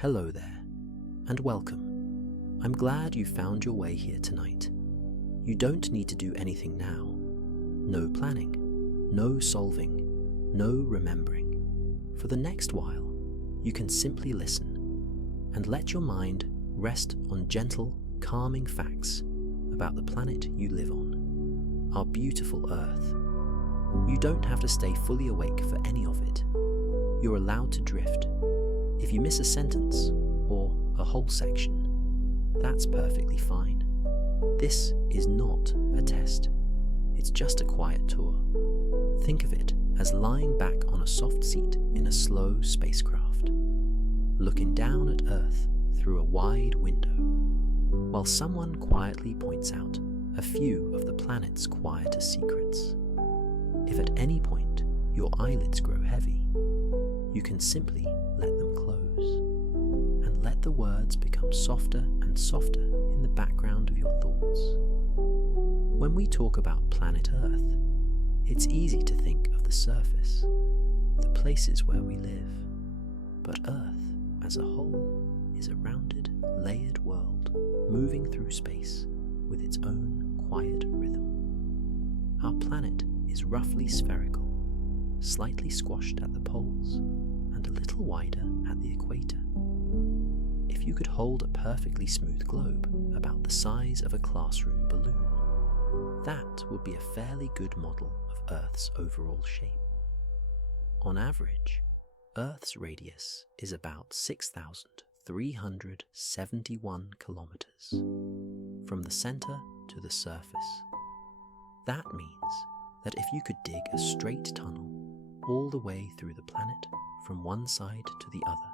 Hello there, and welcome. I'm glad you found your way here tonight. You don't need to do anything now. No planning, no solving, no remembering. For the next while, you can simply listen and let your mind rest on gentle, calming facts about the planet you live on, our beautiful Earth. You don't have to stay fully awake for any of it. You're allowed to drift. If you miss a sentence or a whole section, that's perfectly fine. This is not a test. It's just a quiet tour. Think of it as lying back on a soft seat in a slow spacecraft, looking down at Earth through a wide window, while someone quietly points out a few of the planet's quieter secrets. If at any point your eyelids grow heavy, you can simply let them close and let the words become softer and softer in the background of your thoughts. When we talk about planet Earth, it's easy to think of the surface, the places where we live. But Earth as a whole is a rounded, layered world moving through space with its own quiet rhythm. Our planet is roughly spherical, slightly squashed at the poles, and a little wider at the equator. If you could hold a perfectly smooth globe about the size of a classroom balloon, that would be a fairly good model of Earth's overall shape. On average, Earth's radius is about 6,371 kilometers, from the center to the surface. That means that if you could dig a straight tunnel all the way through the planet from one side to the other,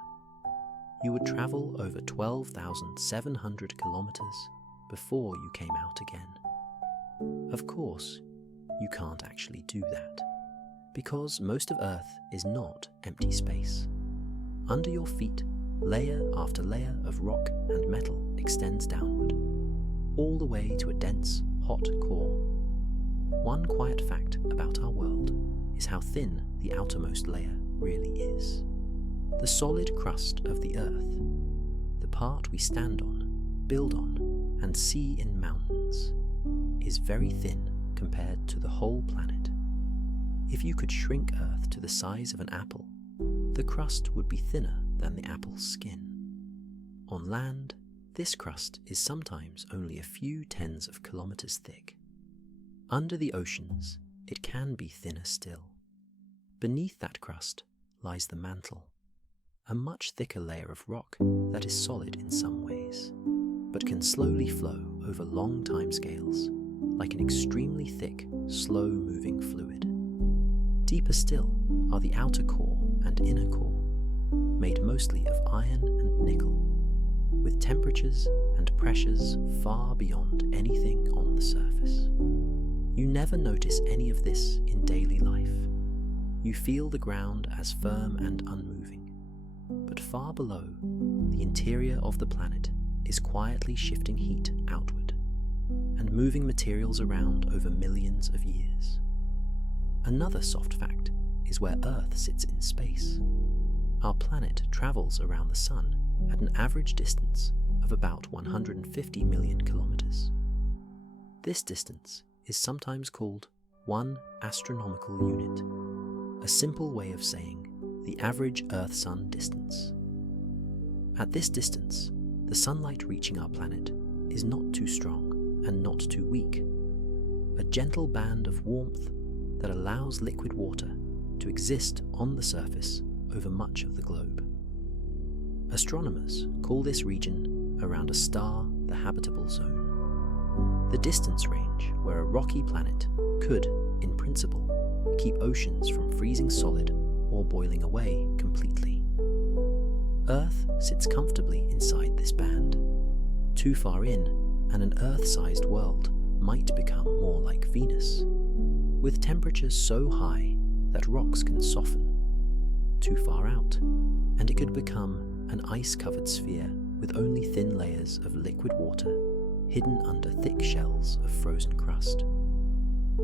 you would travel over 12,700 kilometers before you came out again. Of course, you can't actually do that, because most of Earth is not empty space. Under your feet, layer after layer of rock and metal extends downward, all the way to a dense, hot core. One quiet fact about our world is how thin the outermost layer really is. The solid crust of the Earth, the part we stand on, build on, and see in mountains, is very thin compared to the whole planet. If you could shrink Earth to the size of an apple, the crust would be thinner than the apple's skin. On land, this crust is sometimes only a few tens of kilometers thick. Under the oceans, it can be thinner still. Beneath that crust lies the mantle, a much thicker layer of rock that is solid in some ways, but can slowly flow over long timescales, like an extremely thick, slow-moving fluid. Deeper still are the outer core and inner core, made mostly of iron and nickel, with temperatures and pressures far beyond anything on the surface. You never notice any of this in daily life. You feel the ground as firm and unmoving, but far below, the interior of the planet is quietly shifting heat outward and moving materials around over millions of years. Another soft fact is where Earth sits in space. Our planet travels around the Sun at an average distance of about 150 million kilometers. This distance is sometimes called 1 astronomical unit, a simple way of saying the average Earth-Sun distance. At this distance, the sunlight reaching our planet is not too strong and not too weak, a gentle band of warmth that allows liquid water to exist on the surface over much of the globe. Astronomers call this region around a star the habitable zone, the distance range where a rocky planet could, in principle, keep oceans from freezing solid or boiling away completely. Earth sits comfortably inside this band. Too far in, and an Earth-sized world might become more like Venus, with temperatures so high that rocks can soften. Too far out, and it could become an ice-covered sphere with only thin layers of liquid water hidden under thick shells of frozen crust.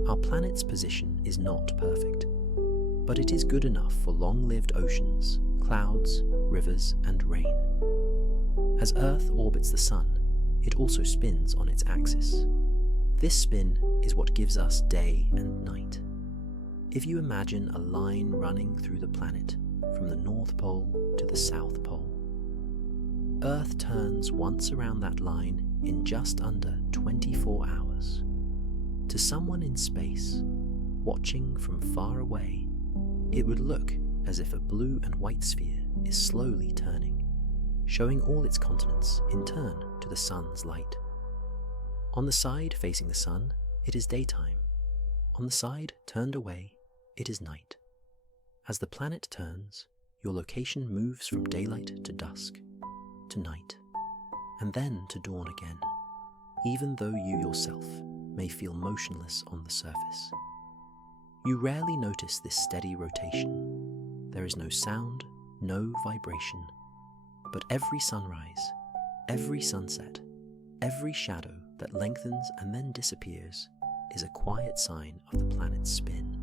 Our planet's position is not perfect, but it is good enough for long-lived oceans, clouds, rivers, and rain. As Earth orbits the Sun, it also spins on its axis. This spin is what gives us day and night. If you imagine a line running through the planet from the North Pole to the South Pole, Earth turns once around that line in just under 24 hours. To someone in space, watching from far away, it would look as if a blue and white sphere is slowly turning, showing all its continents in turn to the sun's light. On the side facing the sun, it is daytime. On the side turned away, it is night. As the planet turns, your location moves from daylight to dusk, to night, and then to dawn again, even though you yourself may feel motionless on the surface. You rarely notice this steady rotation. There is no sound, no vibration, but every sunrise, every sunset, every shadow that lengthens and then disappears is a quiet sign of the planet's spin.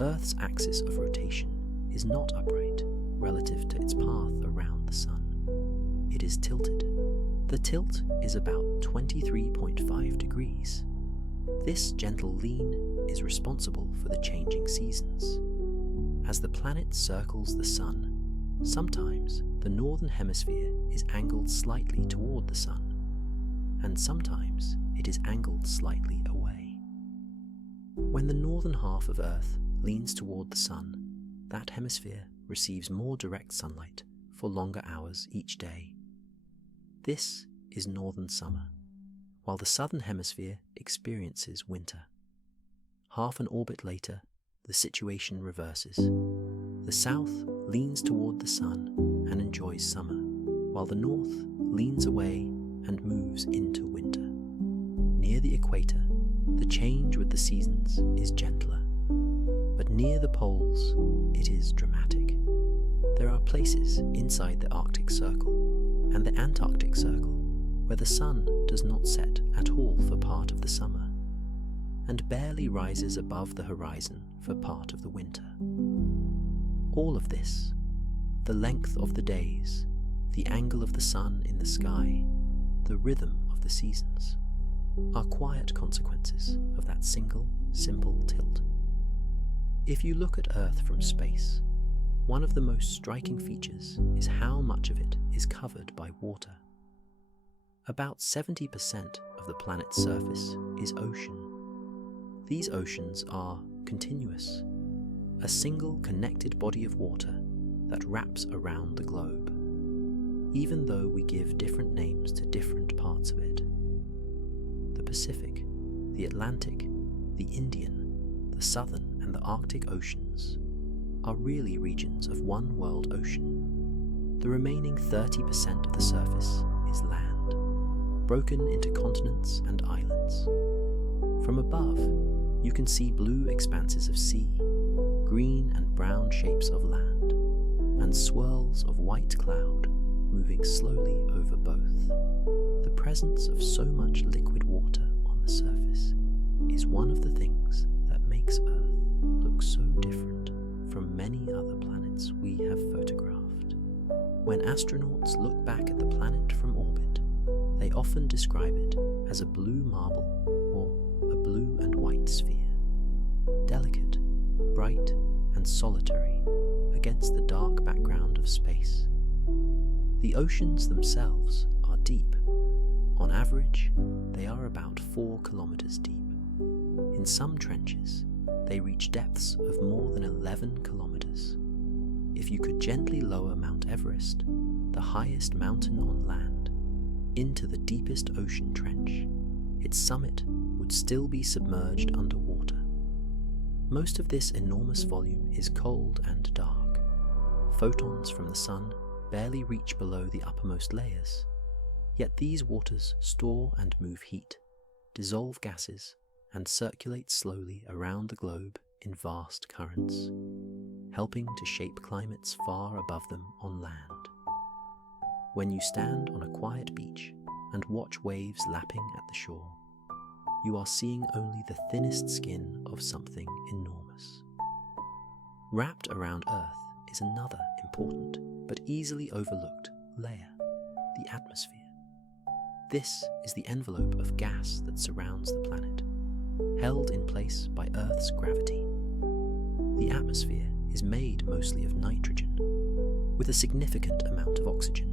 Earth's axis of rotation is not upright relative to its path around the sun. It is tilted. The tilt is about 23.5 degrees. This gentle lean is responsible for the changing seasons. As the planet circles the sun, sometimes the northern hemisphere is angled slightly toward the sun, and sometimes it is angled slightly away. When the northern half of Earth leans toward the sun, that hemisphere receives more direct sunlight for longer hours each day. This is northern summer, while the southern hemisphere experiences winter. Half an orbit later, the situation reverses. The south leans toward the sun and enjoys summer, while the north leans away and moves into winter. Near the equator, the change with the seasons is gentler, but near the poles, it is dramatic. There are places inside the Arctic Circle and the Antarctic Circle where the sun does not set at all for part of the summer, and barely rises above the horizon for part of the winter. All of this, the length of the days, the angle of the sun in the sky, the rhythm of the seasons, are quiet consequences of that single, simple tilt. If you look at Earth from space, one of the most striking features is how much of it is covered by water. About 70% of the planet's surface is ocean. These oceans are continuous, a single connected body of water that wraps around the globe, even though we give different names to different parts of it. The Pacific, the Atlantic, the Indian, the Southern and the Arctic Oceans are really regions of one world ocean. The remaining 30% of the surface is land, broken into continents and islands. From above, you can see blue expanses of sea, green and brown shapes of land, and swirls of white cloud moving slowly over both. The presence of so much liquid water on the surface is one of the things that makes Earth look so different from many other planets we have photographed. When astronauts look back at the planet from orbit, they often describe it as a blue marble or a blue and white sphere, delicate, bright, and solitary against the dark background of space. The oceans themselves are deep. On average, they are about 4 kilometers deep. In some trenches, they reach depths of more than 11 kilometers. If you could gently lower Mount Everest, the highest mountain on land, into the deepest ocean trench, its summit would still be submerged underwater. Most of this enormous volume is cold and dark. Photons from the sun barely reach below the uppermost layers, yet these waters store and move heat, dissolve gases, and circulate slowly around the globe in vast currents, helping to shape climates far above them on land. When you stand on a quiet beach and watch waves lapping at the shore, you are seeing only the thinnest skin of something enormous. Wrapped around Earth is another important but easily overlooked layer, the the atmosphere. This is the envelope of gas that surrounds the planet, held in place by Earth's gravity. The atmosphere is made mostly of nitrogen, with a significant amount of oxygen,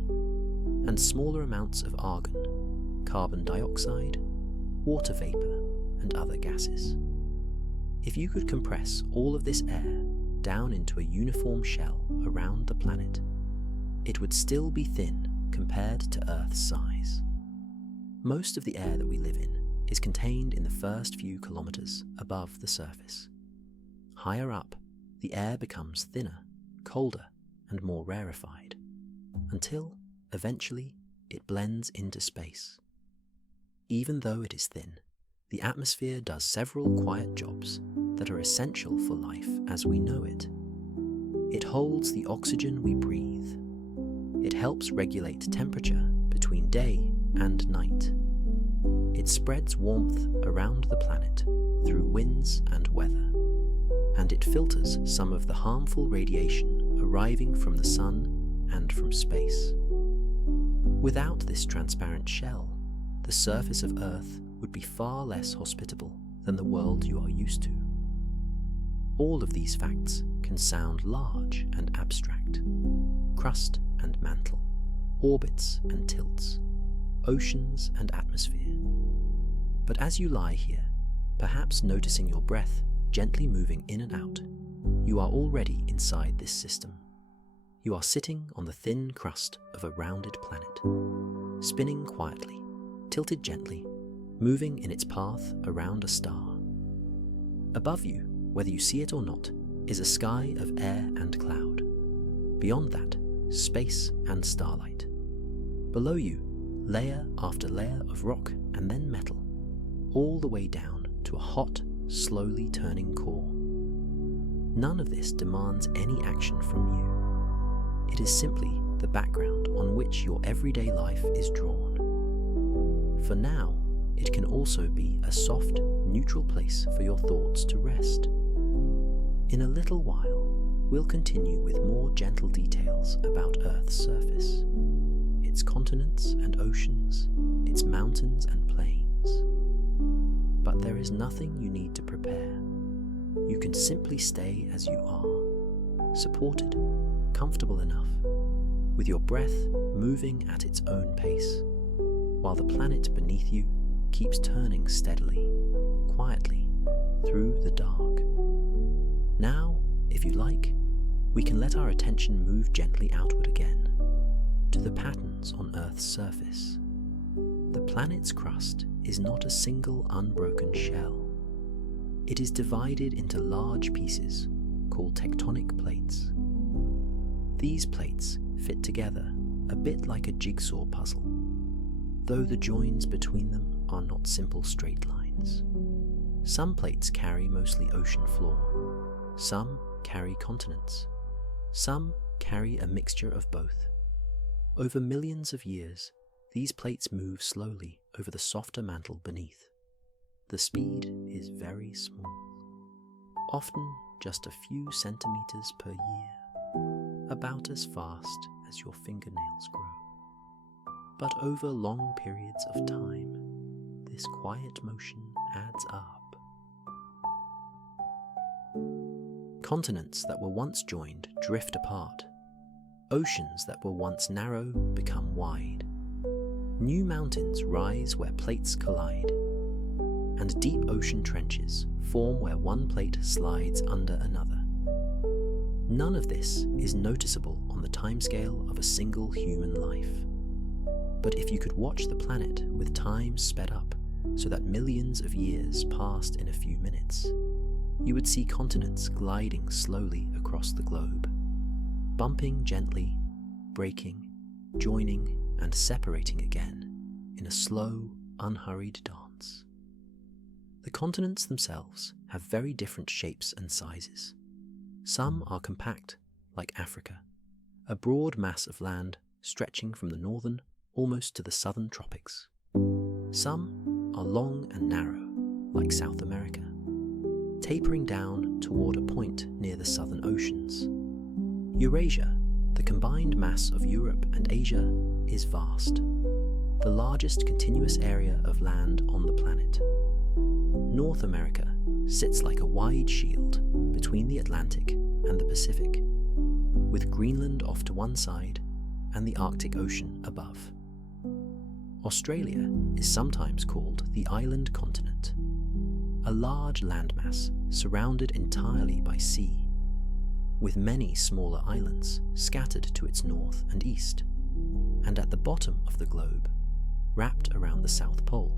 and smaller amounts of argon, carbon dioxide, water vapor, and other gases. If you could compress all of this air down into a uniform shell around the planet, it would still be thin compared to Earth's size. Most of the air that we live in is contained in the first few kilometers above the surface. Higher up, the air becomes thinner, colder, and more rarefied, until, eventually, it blends into space. Even though it is thin, the atmosphere does several quiet jobs that are essential for life as we know it. It holds the oxygen we breathe. It helps regulate temperature between day and night. It spreads warmth around the planet through winds and weather, and it filters some of the harmful radiation arriving from the sun and from space. Without this transparent shell, the surface of Earth would be far less hospitable than the world you are used to. All of these facts can sound large and abstract. Crust and mantle, orbits and tilts, oceans and atmosphere. But as you lie here, perhaps noticing your breath gently moving in and out, you are already inside this system. You are sitting on the thin crust of a rounded planet, spinning quietly, tilted gently, moving in its path around a star. Above you, whether you see it or not, is a sky of air and cloud. Beyond that, space and starlight. Below you, layer after layer of rock and then metal, all the way down to a hot, slowly turning core. None of this demands any action from you. It is simply the background on which your everyday life is drawn. For now, it can also be a soft, neutral place for your thoughts to rest. In a little while, we'll continue with more gentle details about Earth's surface, its continents and oceans, its mountains and plains. But there is nothing you need to prepare. You can simply stay as you are, supported, comfortable enough, with your breath moving at its own pace, while the planet beneath you keeps turning steadily, quietly, through the dark. Now, if you like, we can let our attention move gently outward again, to the patterns on Earth's surface. The planet's crust is not a single unbroken shell. It is divided into large pieces called tectonic plates. These plates fit together a bit like a jigsaw puzzle, though the joins between them are not simple straight lines. Some plates carry mostly ocean floor, some carry continents, some carry a mixture of both. Over millions of years, these plates move slowly over the softer mantle beneath. The speed is very small, often just a few centimeters per year, about as fast as your fingernails grow. But over long periods of time, this quiet motion adds up. Continents that were once joined drift apart. Oceans that were once narrow become wide. New mountains rise where plates collide. And deep ocean trenches form where one plate slides under another. None of this is noticeable on the timescale of a single human life. But if you could watch the planet with time sped up so that millions of years passed in a few minutes, you would see continents gliding slowly across the globe, bumping gently, breaking, joining, and separating again in a slow, unhurried dance. The continents themselves have very different shapes and sizes. Some are compact, like Africa, a broad mass of land stretching from the northern almost to the southern tropics. Some are long and narrow, like South America, tapering down toward a point near the southern oceans. Eurasia, The combined mass of Europe and Asia is vast, the largest continuous area of land on the planet. North America sits like a wide shield between the Atlantic and the Pacific, with Greenland off to one side and the Arctic Ocean above. Australia is sometimes called the island continent, a large landmass surrounded entirely by sea, with many smaller islands scattered to its north and east, and at the bottom of the globe, wrapped around the South Pole,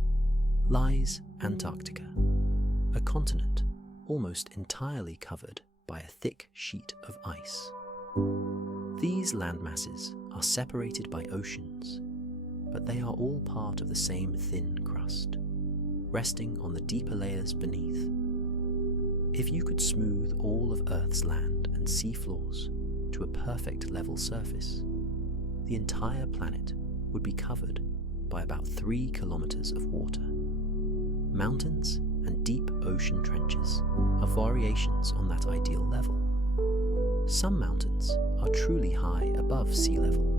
lies Antarctica, a continent almost entirely covered by a thick sheet of ice. These landmasses are separated by oceans, but they are all part of the same thin crust, resting on the deeper layers beneath. If you could smooth all of Earth's land and sea floors to a perfect level surface, the entire planet would be covered by about 3 kilometers of water. Mountains and deep ocean trenches are variations on that ideal level. Some mountains are truly high above sea level.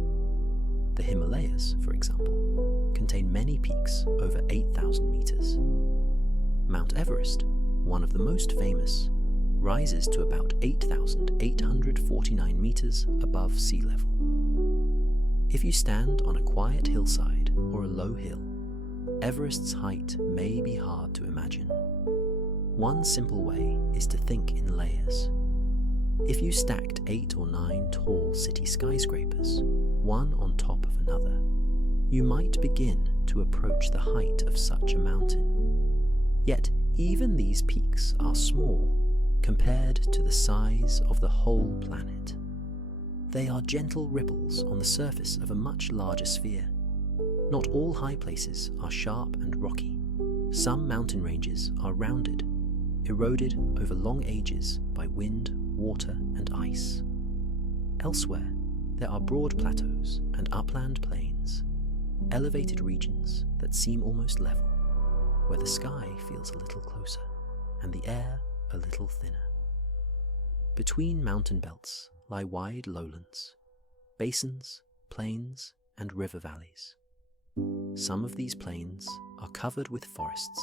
The Himalayas, for example, contain many peaks over 8,000 meters. Mount Everest, one of the most famous, rises to about 8,849 meters above sea level. If you stand on a quiet hillside or a low hill, Everest's height may be hard to imagine. One simple way is to think in layers. If you stacked 8 or 9 tall city skyscrapers, one on top of another, you might begin to approach the height of such a mountain. Yet even these peaks are small compared to the size of the whole planet. They are gentle ripples on the surface of a much larger sphere. Not all high places are sharp and rocky. Some mountain ranges are rounded, eroded over long ages by wind, water, and ice. Elsewhere, there are broad plateaus and upland plains, elevated regions that seem almost level, where the sky feels a little closer and the air a little thinner. Between mountain belts lie wide lowlands, basins, plains, and river valleys. Some of these plains are covered with forests,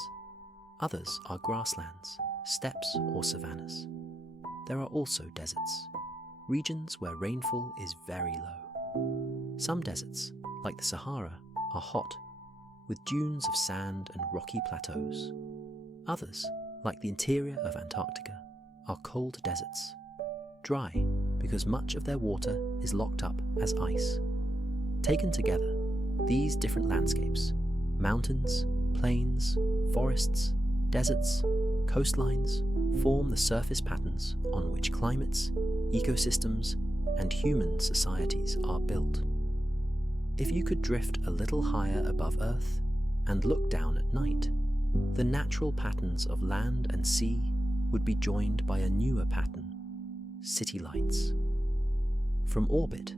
others are grasslands, steppes, or savannas. There are also deserts, regions where rainfall is very low. Some deserts, like the Sahara, are hot, with dunes of sand and rocky plateaus. Others, like the interior of Antarctica, are cold deserts, dry because much of their water is locked up as ice. Taken together, these different landscapes, mountains, plains, forests, deserts, coastlines, form the surface patterns on which climates, ecosystems, and human societies are built. If you could drift a little higher above Earth and look down at night, the natural patterns of land and sea would be joined by a newer pattern, city lights. From orbit,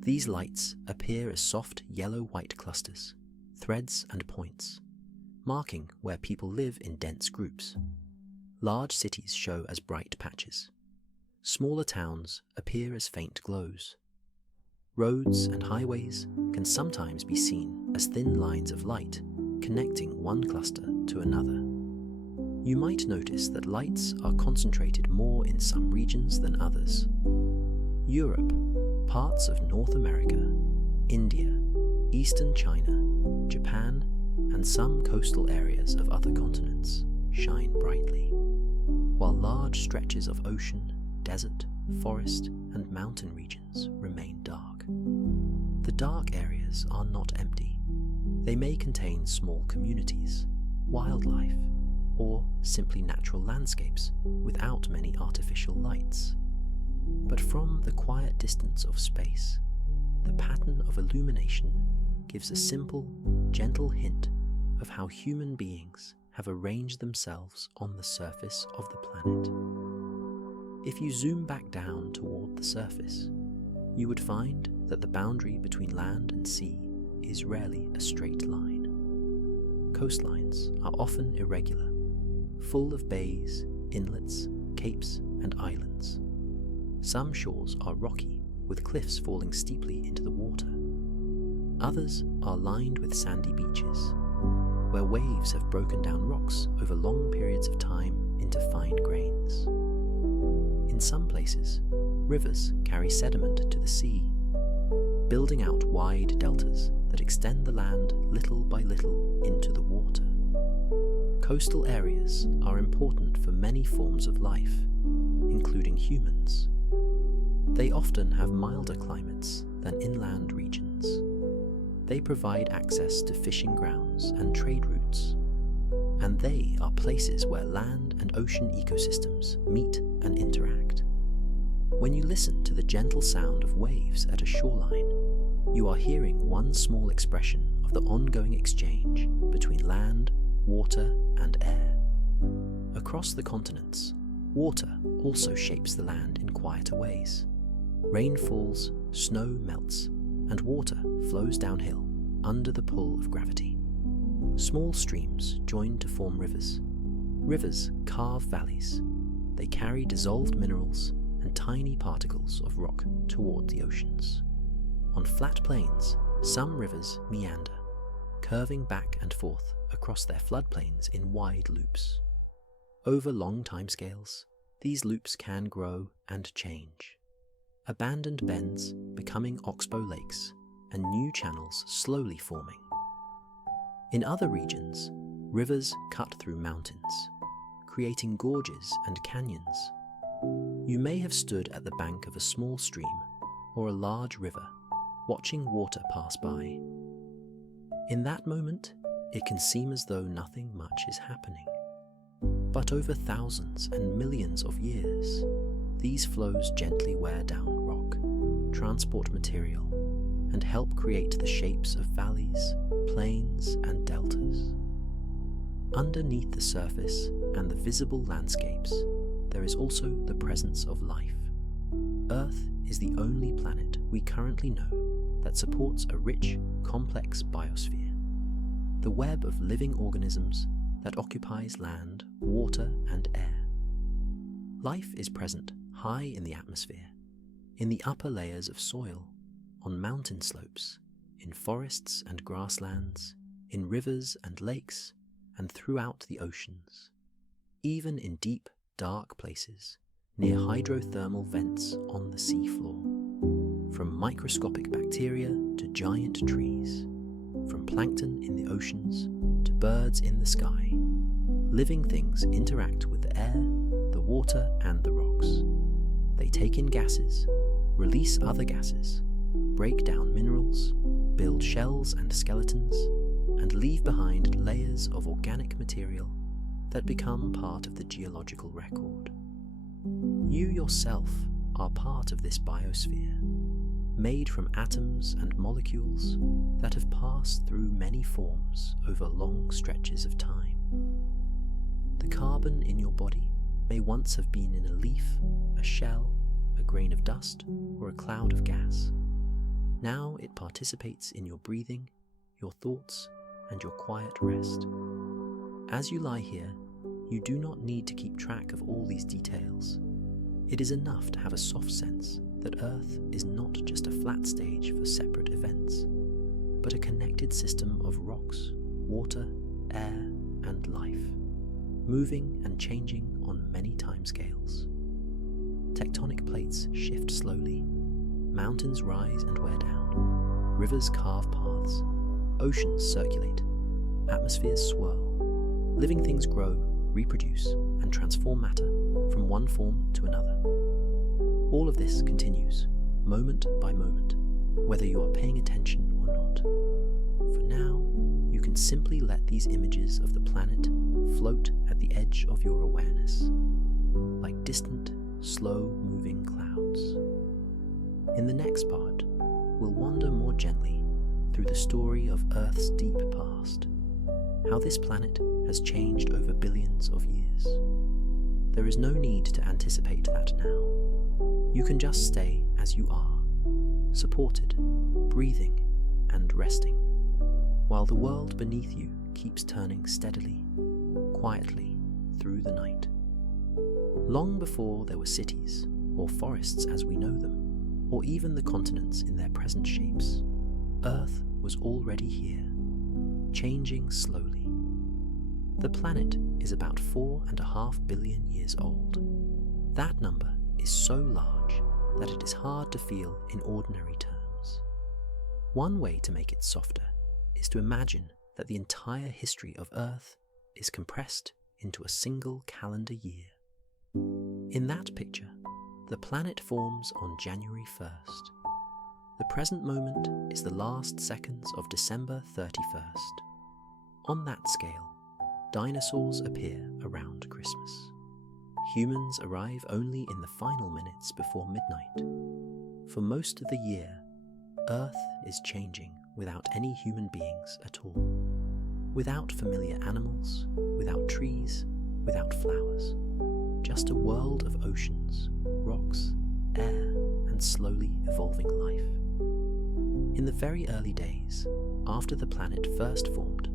these lights appear as soft yellow-white clusters, threads and points, marking where people live in dense groups. Large cities show as bright patches. Smaller towns appear as faint glows. Roads and highways can sometimes be seen as thin lines of light connecting one cluster to another. You might notice that lights are concentrated more in some regions than others. Europe, parts of North America, India, Eastern China, Japan, and some coastal areas of other continents shine brightly, while large stretches of ocean, desert, forest, and mountain regions remain dark. The dark areas are not empty. They may contain small communities, wildlife, or simply natural landscapes without many artificial lights. But from the quiet distance of space, the pattern of illumination gives a simple, gentle hint of how human beings have arranged themselves on the surface of the planet. If you zoom back down toward the surface, you would find that the boundary between land and sea is rarely a straight line. Coastlines are often irregular, full of bays, inlets, capes, and islands. Some shores are rocky, with cliffs falling steeply into the water. Others are lined with sandy beaches, where waves have broken down rocks over long periods of time into fine grains. In some places, rivers carry sediment to the sea, building out wide deltas that extend the land little by little into the water. Coastal areas are important for many forms of life, including humans. They often have milder climates than inland regions. They provide access to fishing grounds and trade routes, and they are places where land and ocean ecosystems meet and interact. When you listen to the gentle sound of waves at a shoreline, you are hearing one small expression of the ongoing exchange between land, water, and air. Across the continents, water also shapes the land in quieter ways. Rain falls, snow melts, and water flows downhill under the pull of gravity. Small streams join to form rivers. Rivers carve valleys. They carry dissolved minerals and tiny particles of rock toward the oceans. On flat plains, some rivers meander, curving back and forth across their floodplains in wide loops. Over long timescales, these loops can grow and change. Abandoned bends becoming oxbow lakes, and new channels slowly forming. In other regions, rivers cut through mountains, creating gorges and canyons. You may have stood at the bank of a small stream or a large river, watching water pass by. In that moment, it can seem as though nothing much is happening. But over thousands and millions of years, these flows gently wear down rock, transport material, and help create the shapes of valleys, plains, and deltas. Underneath the surface and the visible landscapes, there is also the presence of life. Earth is the only planet we currently know that supports a rich, complex biosphere. The web of living organisms that occupies land, water, and air. Life is present high in the atmosphere, in the upper layers of soil, on mountain slopes, in forests and grasslands, in rivers and lakes, and throughout the oceans. Even in deep, dark places, near hydrothermal vents on the seafloor. From microscopic bacteria to giant trees, from plankton in the oceans to birds in the sky, living things interact with the air, the water, and the rocks. They take in gases, release other gases, break down minerals, build shells and skeletons, and leave behind layers of organic material that become part of the geological record. You yourself are part of this biosphere, made from atoms and molecules that have passed through many forms over long stretches of time. The carbon in your body may once have been in a leaf, a shell, a grain of dust, or a cloud of gas. Now it participates in your breathing, your thoughts, and your quiet rest. As you lie here, you do not need to keep track of all these details. It is enough to have a soft sense that Earth is not just a flat stage for separate events, but a connected system of rocks, water, air, and life, moving and changing on many timescales. Tectonic plates shift slowly, mountains rise and wear down, rivers carve paths, oceans circulate, atmospheres swirl, living things grow, reproduce, and transform matter from one form to another. All of this continues, moment by moment, whether you are paying attention or not. For now, you can simply let these images of the planet float at the edge of your awareness, like distant, slow-moving clouds. In the next part, we'll wander more gently through the story of Earth's deep past, how this planet has changed over billions of years. There is no need to anticipate that now. You can just stay as you are, supported, breathing, and resting, while the world beneath you keeps turning steadily, quietly through the night. Long before there were cities or forests as we know them, or even the continents in their present shapes, Earth was already here, changing slowly. The planet is about 4.5 billion years old. That number is so large that it is hard to feel in ordinary terms. One way to make it softer is to imagine that the entire history of Earth is compressed into a single calendar year. In that picture, the planet forms on January 1st. The present moment is the last seconds of December 31st. On that scale, dinosaurs appear around Christmas. Humans arrive only in the final minutes before midnight. For most of the year, Earth is changing without any human beings at all. Without familiar animals, without trees, without flowers. Just a world of oceans, rocks, air, and slowly evolving life. In the very early days, after the planet first formed,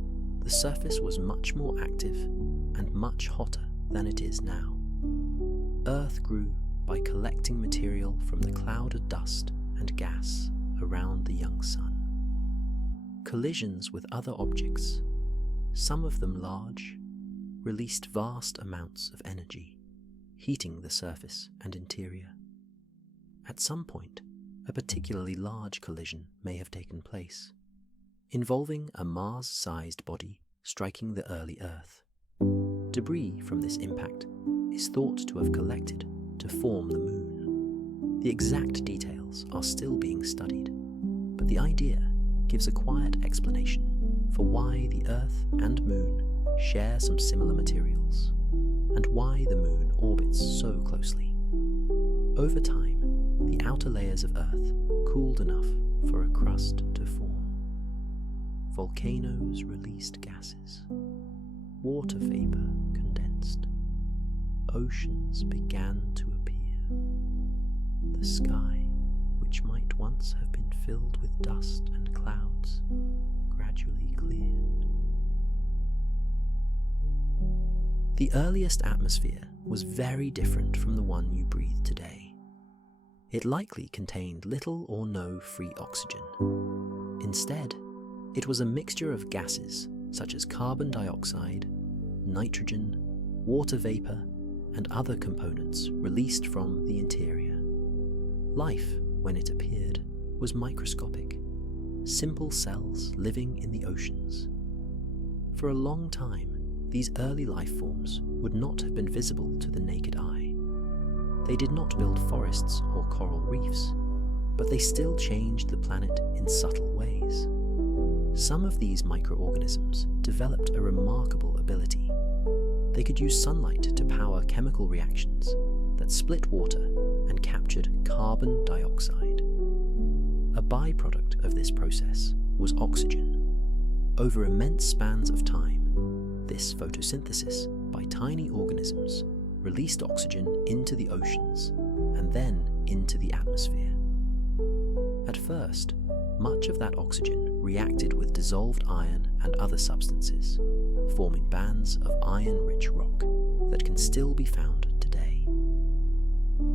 the surface was much more active and much hotter than it is now. Earth grew by collecting material from the cloud of dust and gas around the young sun. Collisions with other objects, some of them large, released vast amounts of energy, heating the surface and interior. At some point, a particularly large collision may have taken place, involving a Mars-sized body striking the early Earth. Debris from this impact is thought to have collected to form the Moon. The exact details are still being studied, but the idea gives a quiet explanation for why the Earth and Moon share some similar materials, and why the Moon orbits so closely. Over time, the outer layers of Earth cooled enough for a crust to form. Volcanoes released gases. Water vapor condensed. Oceans began to appear. The sky, which might once have been filled with dust and clouds, gradually cleared. The earliest atmosphere was very different from the one you breathe today. It likely contained little or no free oxygen. Instead, it was a mixture of gases such as carbon dioxide, nitrogen, water vapor, and other components released from the interior. Life, when it appeared, was microscopic, simple cells living in the oceans. For a long time, these early life forms would not have been visible to the naked eye. They did not build forests or coral reefs, but they still changed the planet in subtle ways. Some of these microorganisms developed a remarkable ability. They could use sunlight to power chemical reactions that split water and captured carbon dioxide. A byproduct of this process was oxygen. Over immense spans of time, this photosynthesis by tiny organisms released oxygen into the oceans and then into the atmosphere. At first, much of that oxygen reacted with dissolved iron and other substances, forming bands of iron-rich rock that can still be found today.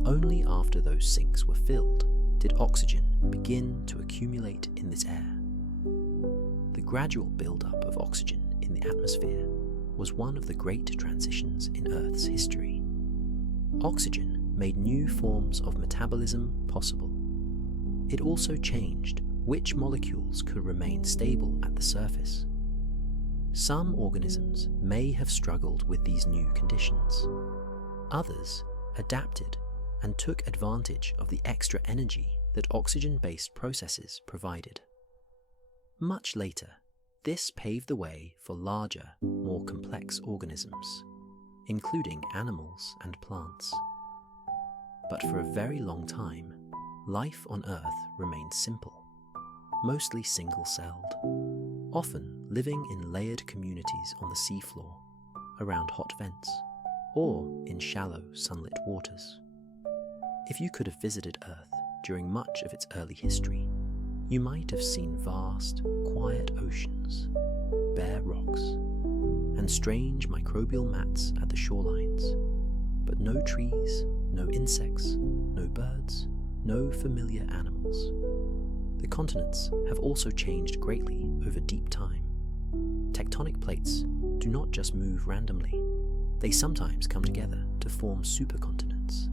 Only after those sinks were filled did oxygen begin to accumulate in this air. The gradual build-up of oxygen in the atmosphere was one of the great transitions in Earth's history. Oxygen made new forms of metabolism possible. It also changed which molecules could remain stable at the surface. Some organisms may have struggled with these new conditions. Others adapted and took advantage of the extra energy that oxygen-based processes provided. Much later, this paved the way for larger, more complex organisms, including animals and plants. But for a very long time, life on Earth remained simple, mostly single-celled, often living in layered communities on the seafloor, around hot vents, or in shallow, sunlit waters. If you could have visited Earth during much of its early history, you might have seen vast, quiet oceans, bare rocks, and strange microbial mats at the shorelines, but no trees, no insects, no birds, no familiar animals. The continents have also changed greatly over deep time. Tectonic plates do not just move randomly. They sometimes come together to form supercontinents,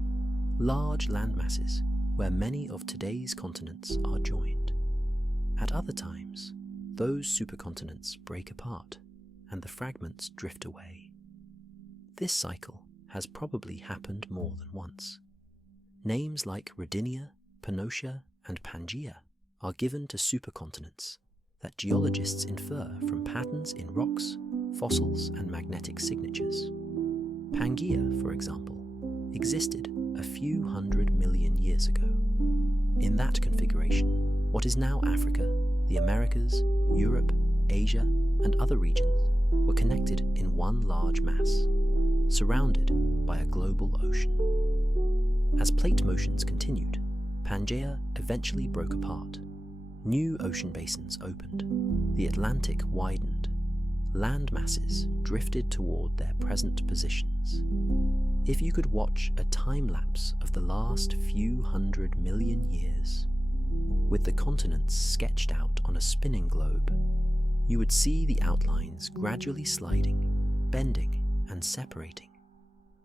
large landmasses where many of today's continents are joined. At other times, those supercontinents break apart and the fragments drift away. This cycle has probably happened more than once. Names like Rodinia, Pannotia, and Pangaea are given to supercontinents that geologists infer from patterns in rocks, fossils, and magnetic signatures. Pangaea, for example, existed a few 100 million years ago. In that configuration, what is now Africa, the Americas, Europe, Asia, and other regions were connected in one large mass, surrounded by a global ocean. As plate motions continued, Pangaea eventually broke apart. New ocean basins opened, the Atlantic widened, land masses drifted toward their present positions. If you could watch a time-lapse of the last few 100 million years, with the continents sketched out on a spinning globe, you would see the outlines gradually sliding, bending, and separating,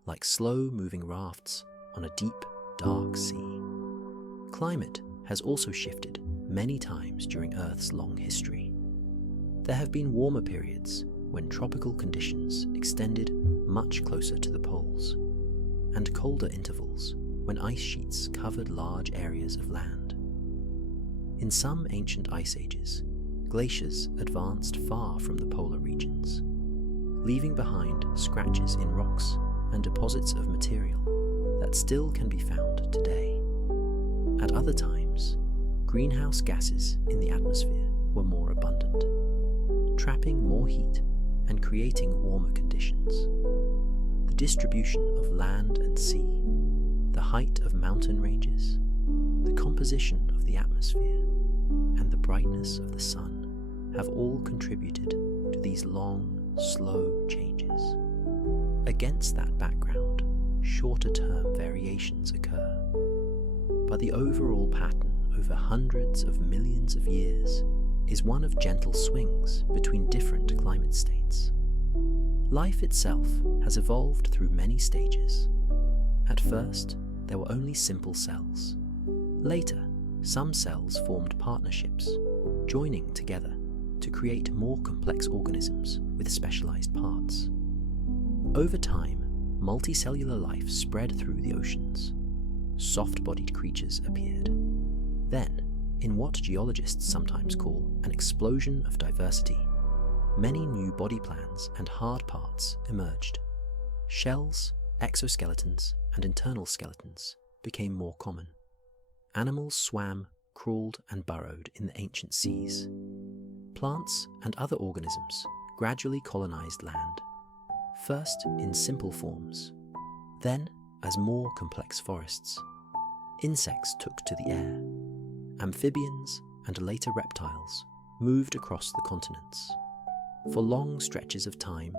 like slow-moving rafts on a deep, dark sea. Climate has also shifted many times during Earth's long history. There have been warmer periods when tropical conditions extended much closer to the poles, and colder intervals when ice sheets covered large areas of land. In some ancient ice ages, glaciers advanced far from the polar regions, leaving behind scratches in rocks and deposits of material that still can be found today. At other times, greenhouse gases in the atmosphere were more abundant, trapping more heat and creating warmer conditions. The distribution of land and sea, the height of mountain ranges, the composition of the atmosphere, and the brightness of the sun have all contributed to these long, slow changes. Against that background, shorter-term variations occur, but the overall pattern over hundreds of millions of years is one of gentle swings between different climate states. Life itself has evolved through many stages. At first, there were only simple cells. Later, some cells formed partnerships, joining together to create more complex organisms with specialized parts. Over time, multicellular life spread through the oceans. Soft-bodied creatures appeared. Then, in what geologists sometimes call an explosion of diversity, many new body plans and hard parts emerged. Shells, exoskeletons, and internal skeletons became more common. Animals swam, crawled, and burrowed in the ancient seas. Plants and other organisms gradually colonized land, first in simple forms, then as more complex forests. Insects took to the air. Amphibians and later reptiles moved across the continents. For long stretches of time,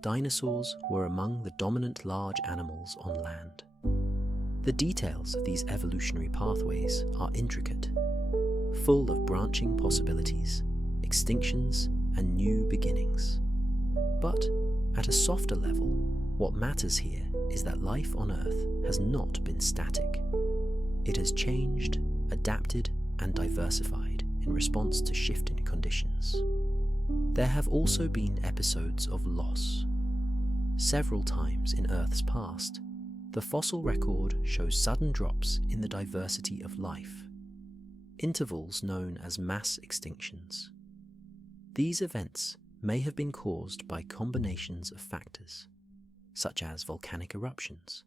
dinosaurs were among the dominant large animals on land. The details of these evolutionary pathways are intricate, full of branching possibilities, extinctions, and new beginnings. But at a softer level, what matters here is that life on Earth has not been static. It has changed, adapted, and diversified in response to shifting conditions. There have also been episodes of loss. Several times in Earth's past, the fossil record shows sudden drops in the diversity of life, intervals known as mass extinctions. These events may have been caused by combinations of factors, such as volcanic eruptions,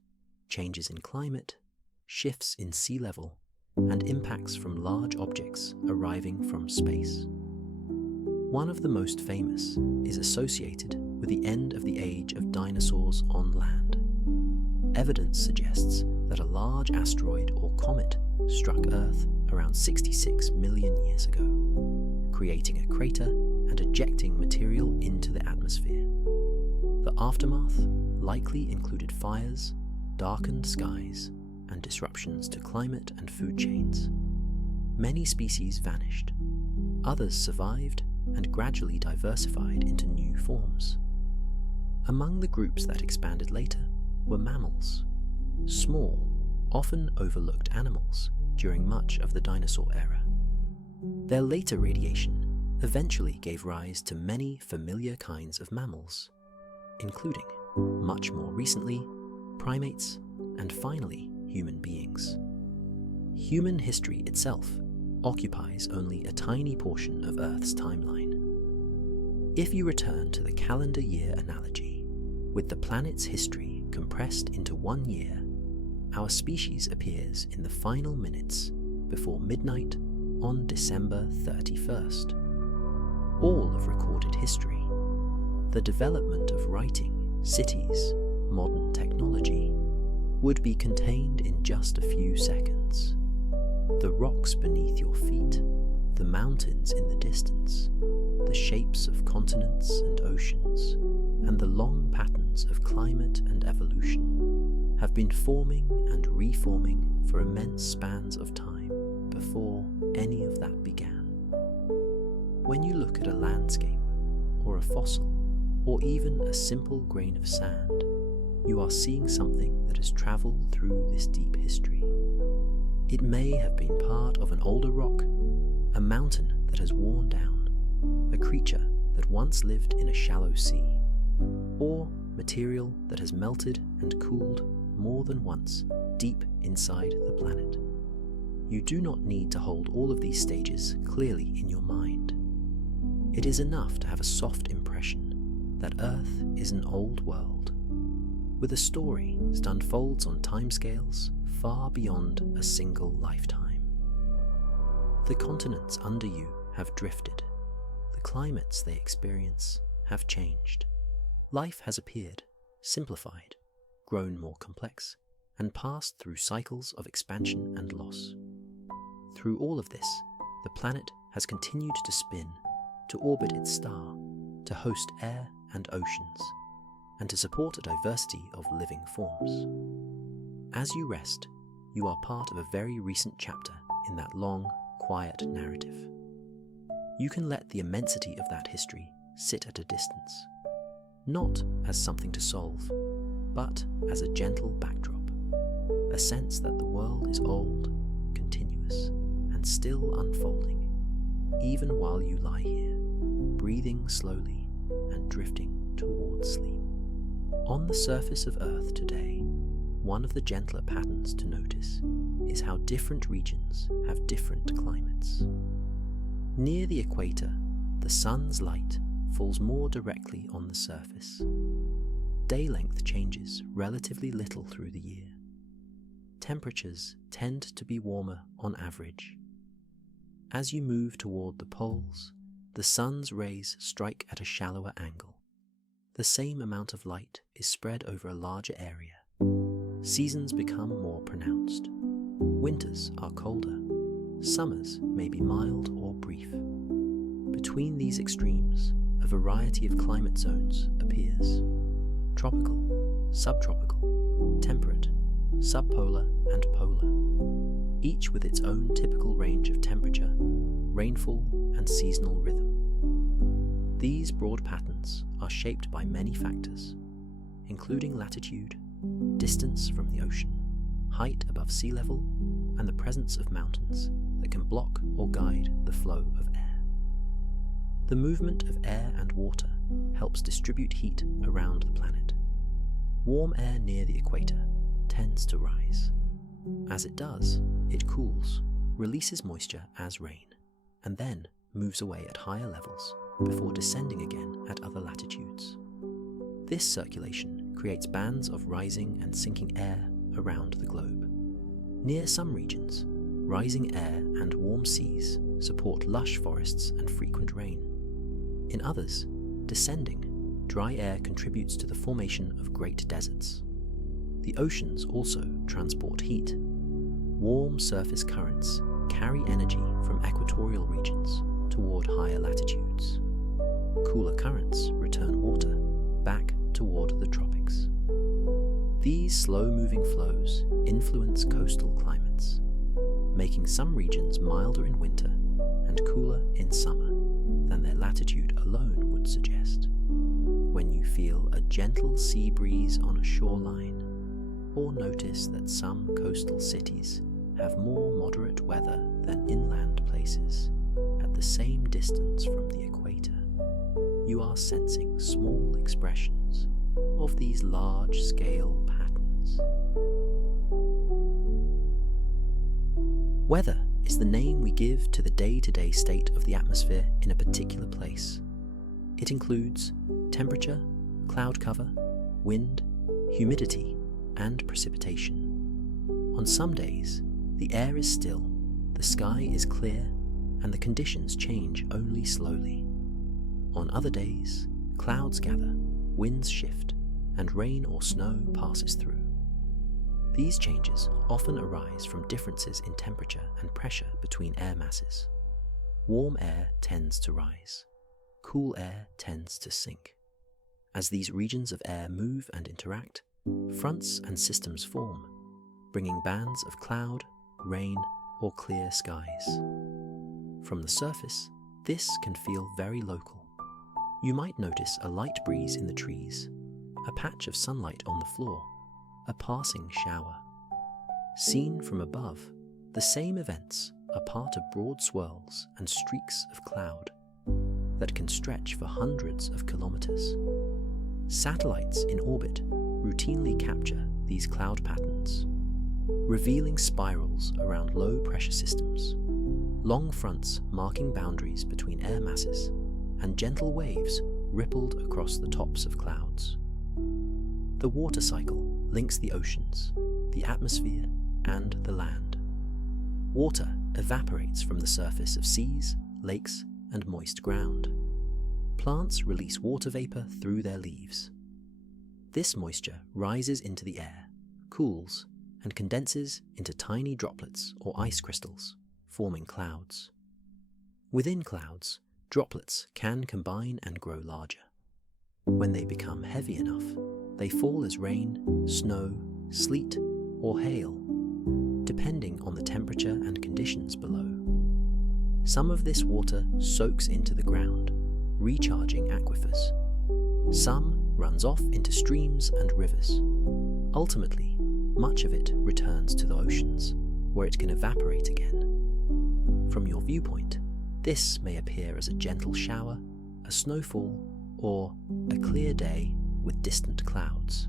changes in climate, shifts in sea level, and impacts from large objects arriving from space. One of the most famous is associated with the end of the age of dinosaurs on land. Evidence suggests that a large asteroid or comet struck Earth around 66 million years ago, creating a crater and ejecting material into the atmosphere. The aftermath likely included fires, darkened skies, and disruptions to climate and food chains. Many species vanished. Others survived and gradually diversified into new forms. Among the groups that expanded later were mammals, small, often overlooked animals during much of the dinosaur era. Their later radiation eventually gave rise to many familiar kinds of mammals, including, much more recently, primates, and finally, human beings. Human history itself occupies only a tiny portion of Earth's timeline. If you return to the calendar year analogy, with the planet's history compressed into 1 year, our species appears in the final minutes before midnight on December 31st. All of recorded history, the development of writing, cities, modern technology, would be contained in just a few seconds. The rocks beneath your feet, the mountains in the distance, the shapes of continents and oceans, and the long patterns of climate and evolution have been forming and reforming for immense spans of time before any of that began. When you look at a landscape, or a fossil, or even a simple grain of sand, you are seeing something that has travelled through this deep history. It may have been part of an older rock, a mountain that has worn down, a creature that once lived in a shallow sea, or material that has melted and cooled more than once deep inside the planet. You do not need to hold all of these stages clearly in your mind. It is enough to have a soft impression that Earth is an old world, with a story that unfolds on timescales far beyond a single lifetime. The continents under you have drifted. The climates they experience have changed. Life has appeared, simplified, grown more complex, and passed through cycles of expansion and loss. Through all of this, the planet has continued to spin, to orbit its star, to host air and oceans, and to support a diversity of living forms. As you rest, you are part of a very recent chapter in that long, quiet narrative. You can let the immensity of that history sit at a distance, not as something to solve, but as a gentle backdrop, a sense that the world is old, continuous, and still unfolding, even while you lie here, breathing slowly and drifting towards sleep. On the surface of Earth today, one of the gentler patterns to notice is how different regions have different climates. Near the equator, the sun's light falls more directly on the surface. Day length changes relatively little through the year. Temperatures tend to be warmer on average. As you move toward the poles, the sun's rays strike at a shallower angle. The same amount of light is spread over a larger area. Seasons become more pronounced. Winters are colder. Summers may be mild or brief. Between these extremes, a variety of climate zones appears. Tropical, subtropical, temperate, subpolar, and polar, each with its own typical range of temperature, rainfall, and seasonal rhythm. These broad patterns are shaped by many factors, including latitude, distance from the ocean, height above sea level, and the presence of mountains that can block or guide the flow of air. The movement of air and water helps distribute heat around the planet. Warm air near the equator tends to rise. As it does, it cools, releases moisture as rain, and then moves away at higher levels before descending again at other latitudes. This circulation creates bands of rising and sinking air around the globe. Near some regions, rising air and warm seas support lush forests and frequent rain. In others, descending, dry air contributes to the formation of great deserts. The oceans also transport heat. Warm surface currents carry energy from equatorial regions toward higher latitudes. Cooler currents return water back toward the tropics. These slow-moving flows influence coastal climates, making some regions milder in winter and cooler in summer than their latitude alone would suggest. When you feel a gentle sea breeze on a shoreline, or notice that some coastal cities have more moderate weather than inland places at the same distance from the equator, you are sensing small expressions of these large-scale patterns. Weather is the name we give to the day-to-day state of the atmosphere in a particular place. It includes temperature, cloud cover, wind, humidity, and precipitation. On some days, the air is still, the sky is clear, and the conditions change only slowly. On other days, clouds gather, winds shift, and rain or snow passes through. These changes often arise from differences in temperature and pressure between air masses. Warm air tends to rise. Cool air tends to sink. As these regions of air move and interact, fronts and systems form, bringing bands of cloud, rain, or clear skies. From the surface, this can feel very local. You might notice a light breeze in the trees, a patch of sunlight on the floor, a passing shower. Seen from above, the same events are part of broad swirls and streaks of cloud that can stretch for hundreds of kilometers. Satellites in orbit routinely capture these cloud patterns, revealing spirals around low-pressure systems, long fronts marking boundaries between air masses, and gentle waves rippled across the tops of clouds. The water cycle links the oceans, the atmosphere, and the land. Water evaporates from the surface of seas, lakes, and moist ground. Plants release water vapor through their leaves. This moisture rises into the air, cools, and condenses into tiny droplets or ice crystals, forming clouds. Within clouds, droplets can combine and grow larger. When they become heavy enough, they fall as rain, snow, sleet, or hail, depending on the temperature and conditions below. Some of this water soaks into the ground, recharging aquifers. Some runs off into streams and rivers. Ultimately, much of it returns to the oceans, where it can evaporate again. From your viewpoint, this may appear as a gentle shower, a snowfall, or a clear day with distant clouds.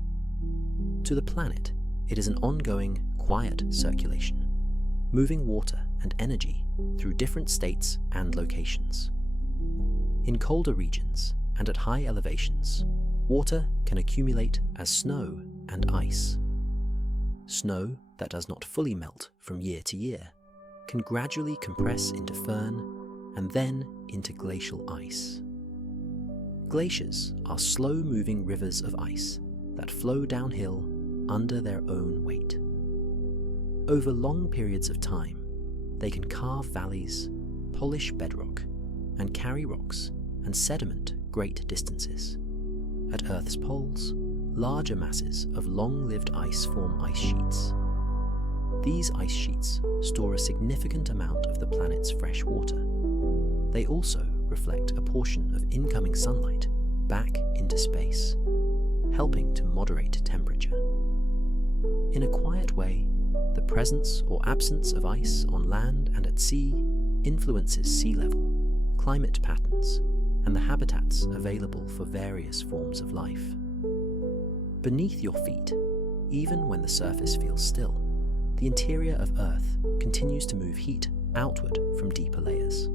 To the planet, it is an ongoing, quiet circulation, moving water and energy through different states and locations. In colder regions and at high elevations, water can accumulate as snow and ice. Snow that does not fully melt from year to year can gradually compress into firn and then into glacial ice. Glaciers are slow-moving rivers of ice that flow downhill under their own weight. Over long periods of time, they can carve valleys, polish bedrock, and carry rocks and sediment great distances. At Earth's poles, larger masses of long-lived ice form ice sheets. These ice sheets store a significant amount of the planet's fresh water. They also reflect a portion of incoming sunlight back into space, helping to moderate temperature. In a quiet way, the presence or absence of ice on land and at sea influences sea level, climate patterns, and the habitats available for various forms of life. Beneath your feet, even when the surface feels still, the interior of Earth continues to move heat outward from deeper layers.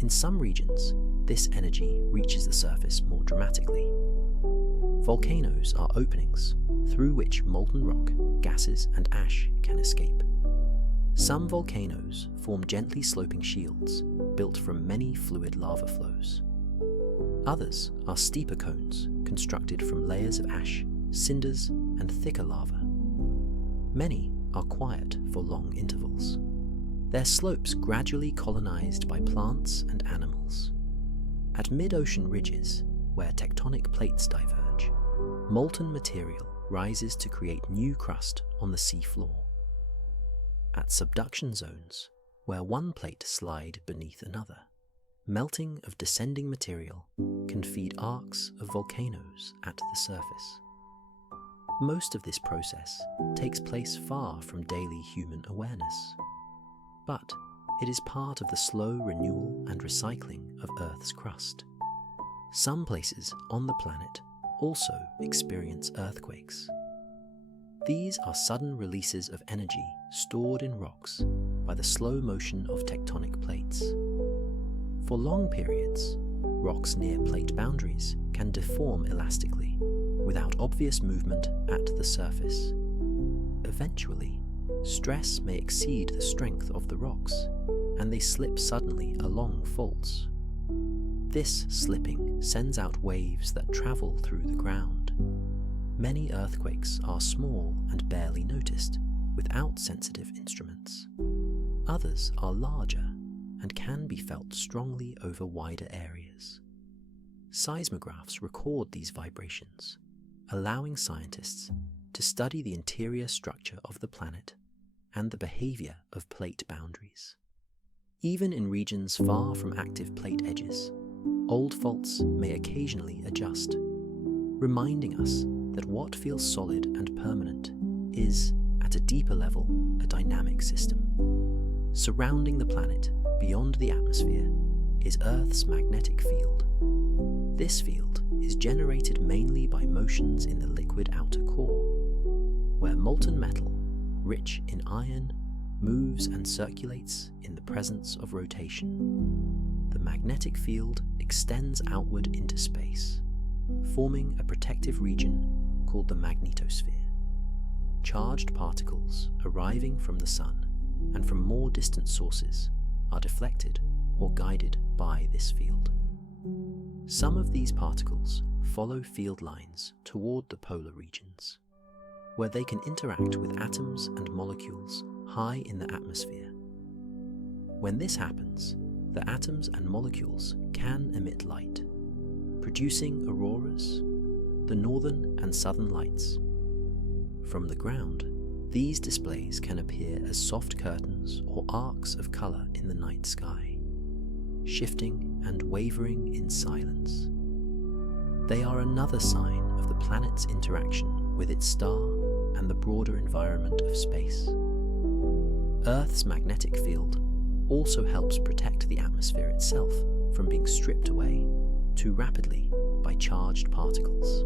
In some regions, this energy reaches the surface more dramatically. Volcanoes are openings through which molten rock, gases, and ash can escape. Some volcanoes form gently sloping shields built from many fluid lava flows. Others are steeper cones constructed from layers of ash, cinders, and thicker lava. Many are quiet for long intervals, their slopes gradually colonized by plants and animals. At mid-ocean ridges, where tectonic plates diverge, molten material rises to create new crust on the seafloor. At subduction zones, where one plate slides beneath another, melting of descending material can feed arcs of volcanoes at the surface. Most of this process takes place far from daily human awareness, but it is part of the slow renewal and recycling of Earth's crust. Some places on the planet also experience earthquakes. These are sudden releases of energy stored in rocks by the slow motion of tectonic plates. For long periods, rocks near plate boundaries can deform elastically without obvious movement at the surface. Eventually, stress may exceed the strength of the rocks, and they slip suddenly along faults. This slipping sends out waves that travel through the ground. Many earthquakes are small and barely noticed without sensitive instruments. Others are larger and can be felt strongly over wider areas. Seismographs record these vibrations, allowing scientists to study the interior structure of the planet and the behavior of plate boundaries. Even in regions far from active plate edges, old faults may occasionally adjust, reminding us that what feels solid and permanent is, at a deeper level, a dynamic system. Surrounding the planet, beyond the atmosphere, is Earth's magnetic field. This field is generated mainly by motions in the liquid outer core, where molten metal, rich in iron, moves and circulates in the presence of rotation. The magnetic field extends outward into space, forming a protective region called the magnetosphere. Charged particles arriving from the sun and from more distant sources are deflected or guided by this field. Some of these particles follow field lines toward the polar regions, where they can interact with atoms and molecules high in the atmosphere. When this happens, the atoms and molecules can emit light, producing auroras, the northern and southern lights. From the ground, these displays can appear as soft curtains or arcs of colour in the night sky, shifting and wavering in silence. They are another sign of the planet's interaction with its star and the broader environment of space. Earth's magnetic field also helps protect the atmosphere itself from being stripped away too rapidly by charged particles.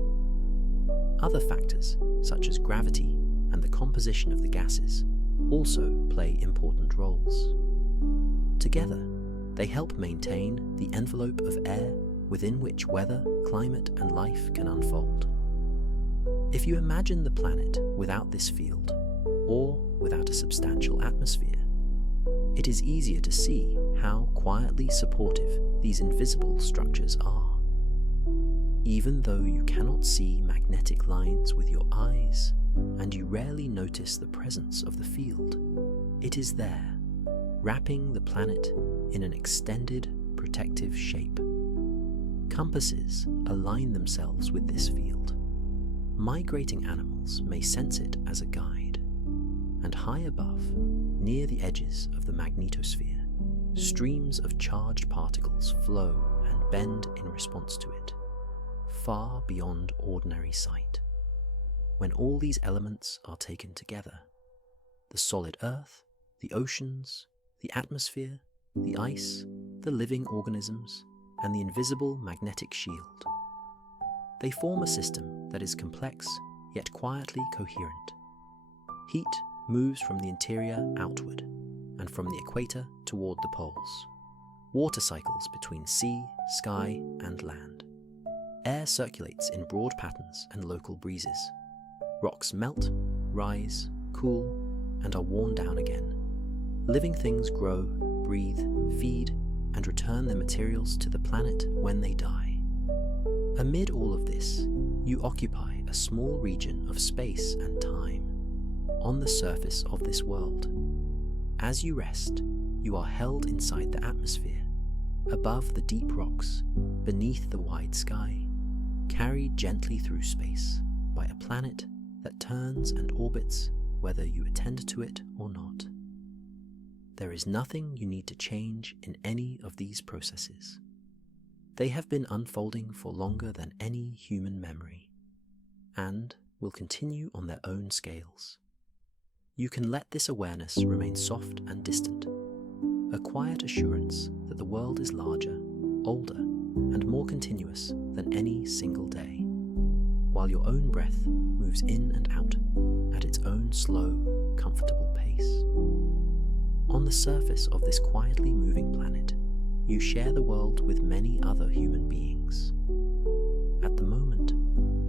Other factors, such as gravity and the composition of the gases, also play important roles. Together, they help maintain the envelope of air within which weather, climate, and life can unfold. If you imagine the planet without this field, or without a substantial atmosphere, it is easier to see how quietly supportive these invisible structures are. Even though you cannot see magnetic lines with your eyes, and you rarely notice the presence of the field, it is there, wrapping the planet in an extended, protective shape. Compasses align themselves with this field. Migrating animals may sense it as a guide, and high above, near the edges of the magnetosphere, streams of charged particles flow and bend in response to it, far beyond ordinary sight. When all these elements are taken together, the solid Earth, the oceans, the atmosphere, the ice, the living organisms, and the invisible magnetic shield, they form a system that is complex yet quietly coherent. Heat moves from the interior outward and from the equator toward the poles. Water cycles between sea, sky, and land. Air circulates in broad patterns and local breezes. Rocks melt, rise, cool, and are worn down again. Living things grow, breathe, feed, and return their materials to the planet when they die. Amid all of this, you occupy a small region of space and time on the surface of this world. As you rest, you are held inside the atmosphere, above the deep rocks, beneath the wide sky, carried gently through space by a planet that turns and orbits whether you attend to it or not. There is nothing you need to change in any of these processes. They have been unfolding for longer than any human memory, and will continue on their own scales. You can let this awareness remain soft and distant, a quiet assurance that the world is larger, older, and more continuous than any single day, while your own breath moves in and out at its own slow, comfortable pace. On the surface of this quietly moving planet, you share the world with many other human beings. At the moment,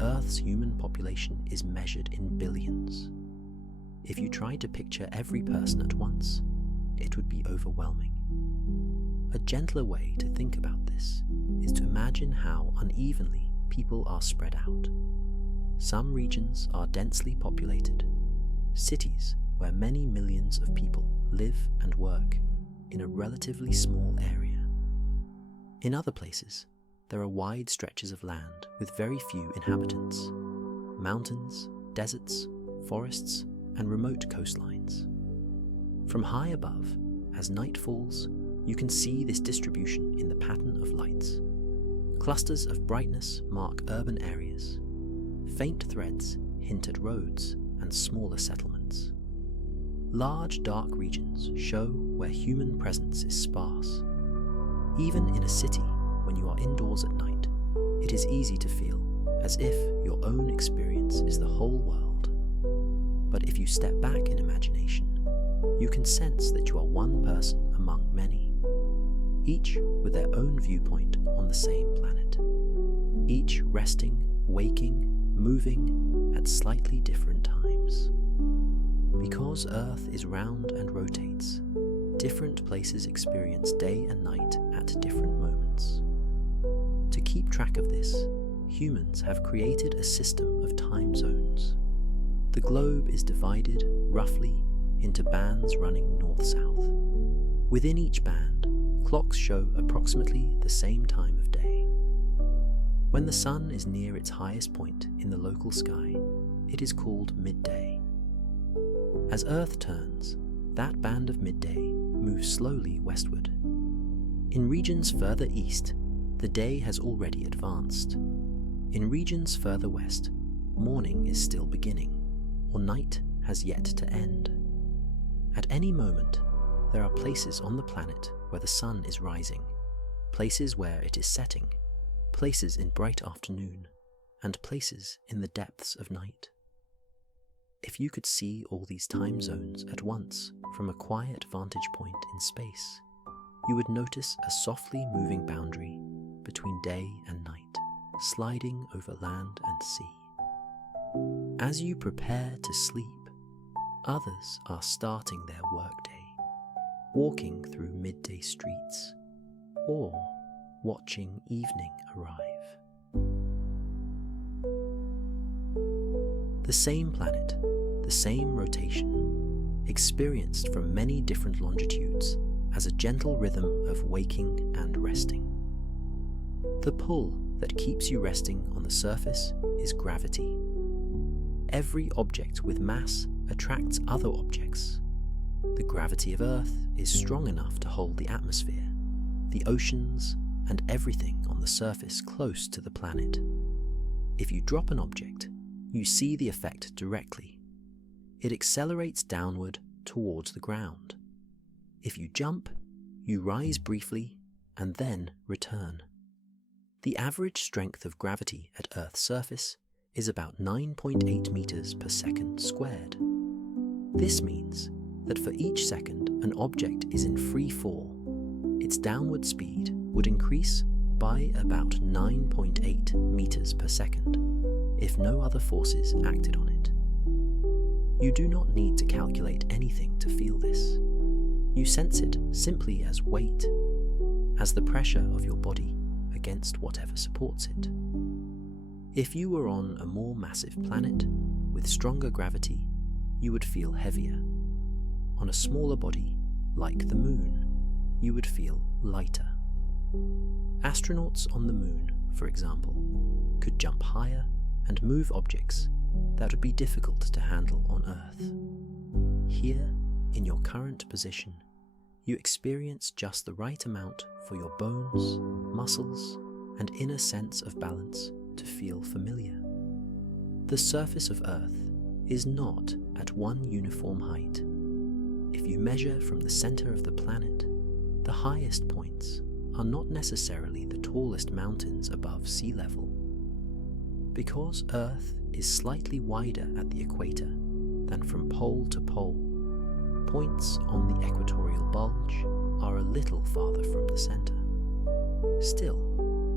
Earth's human population is measured in billions. If you tried to picture every person at once, it would be overwhelming. A gentler way to think about this is to imagine how unevenly people are spread out. Some regions are densely populated, cities where many millions of people live and work in a relatively small area. In other places, there are wide stretches of land with very few inhabitants, mountains, deserts, forests, and remote coastlines. From high above, as night falls, you can see this distribution in the pattern of lights. Clusters of brightness mark urban areas. Faint threads hint at roads and smaller settlements. Large dark regions show where human presence is sparse. Even in a city, when you are indoors at night, it is easy to feel as if your own experience is the whole world. But if you step back in imagination, you can sense that you are one person among many, each with their own viewpoint on the same planet, each resting, waking, moving at slightly different times. Because Earth is round and rotates, different places experience day and night at different moments. To keep track of this, humans have created a system of time zones. The globe is divided, roughly, into bands running north-south. Within each band, clocks show approximately the same time of day. When the sun is near its highest point in the local sky, it is called midday. As Earth turns, that band of midday moves slowly westward. In regions further east, the day has already advanced. In regions further west, morning is still beginning, or night has yet to end. At any moment, there are places on the planet where the sun is rising, places where it is setting, places in bright afternoon, and places in the depths of night. If you could see all these time zones at once from a quiet vantage point in space, you would notice a softly moving boundary between day and night, sliding over land and sea. As you prepare to sleep, others are starting their workday, walking through midday streets, or watching evening arrive. The same planet, the same rotation, experienced from many different longitudes as a gentle rhythm of waking and resting. The pull that keeps you resting on the surface is gravity. Every object with mass attracts other objects. The gravity of Earth is strong enough to hold the atmosphere, the oceans, and everything on the surface close to the planet. If you drop an object, you see the effect directly. It accelerates downward towards the ground. If you jump, you rise briefly and then return. The average strength of gravity at Earth's surface is about 9.8 meters per second squared. This means that for each second an object is in free fall, its downward speed would increase by about 9.8 meters per second if no other forces acted on it. You do not need to calculate anything to feel this. You sense it simply as weight, as the pressure of your body against whatever supports it. If you were on a more massive planet with stronger gravity, you would feel heavier. On a smaller body, like the Moon, you would feel lighter. Astronauts on the Moon, for example, could jump higher and move objects that would be difficult to handle on Earth. Here, in your current position, you experience just the right amount for your bones, muscles, and inner sense of balance to feel familiar. The surface of Earth is not at one uniform height. If you measure from the center of the planet, the highest points are not necessarily the tallest mountains above sea level. Because Earth is slightly wider at the equator than from pole to pole, points on the equatorial bulge are a little farther from the center. Still,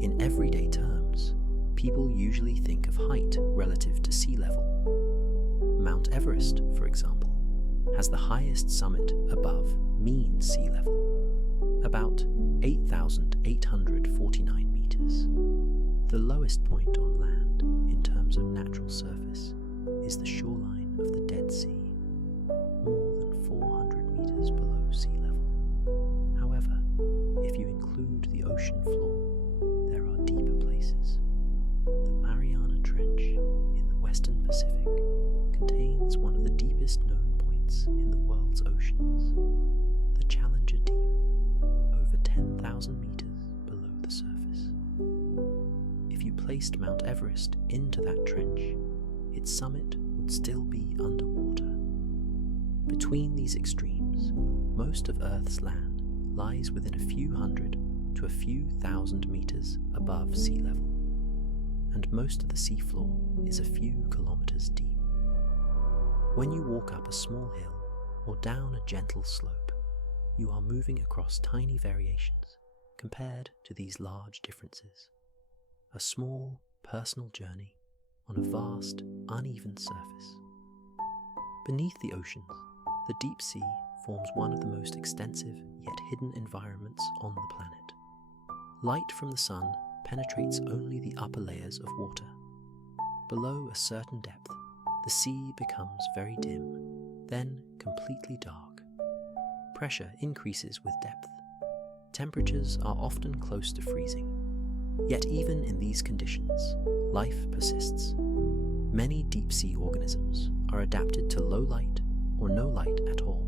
in everyday terms, people usually think of height relative to sea level. Mount Everest, for example, has the highest summit above mean sea level, about 8,849 meters. The lowest point on land in terms of natural surface is the shoreline of the Dead Sea, more than 400 meters below sea level. However, if you include the ocean floor, there are deeper places. The Mariana Trench in the Western Pacific contains one of the deepest known points in the world's oceans, the Challenger Deep, over 10,000 meters below the surface. If you placed Mount Everest into that trench, its summit would still be underwater. Between these extremes, most of Earth's land lies within a few hundred to a few thousand meters above sea level, and most of the seafloor is a few kilometers deep. When you walk up a small hill or down a gentle slope, you are moving across tiny variations compared to these large differences. A small, personal journey on a vast, uneven surface. Beneath the oceans, the deep sea forms one of the most extensive yet hidden environments on the planet. Light from the sun penetrates only the upper layers of water. Below a certain depth, the sea becomes very dim, then completely dark. Pressure increases with depth. Temperatures are often close to freezing. Yet even in these conditions, life persists. Many deep-sea organisms are adapted to low light or no light at all.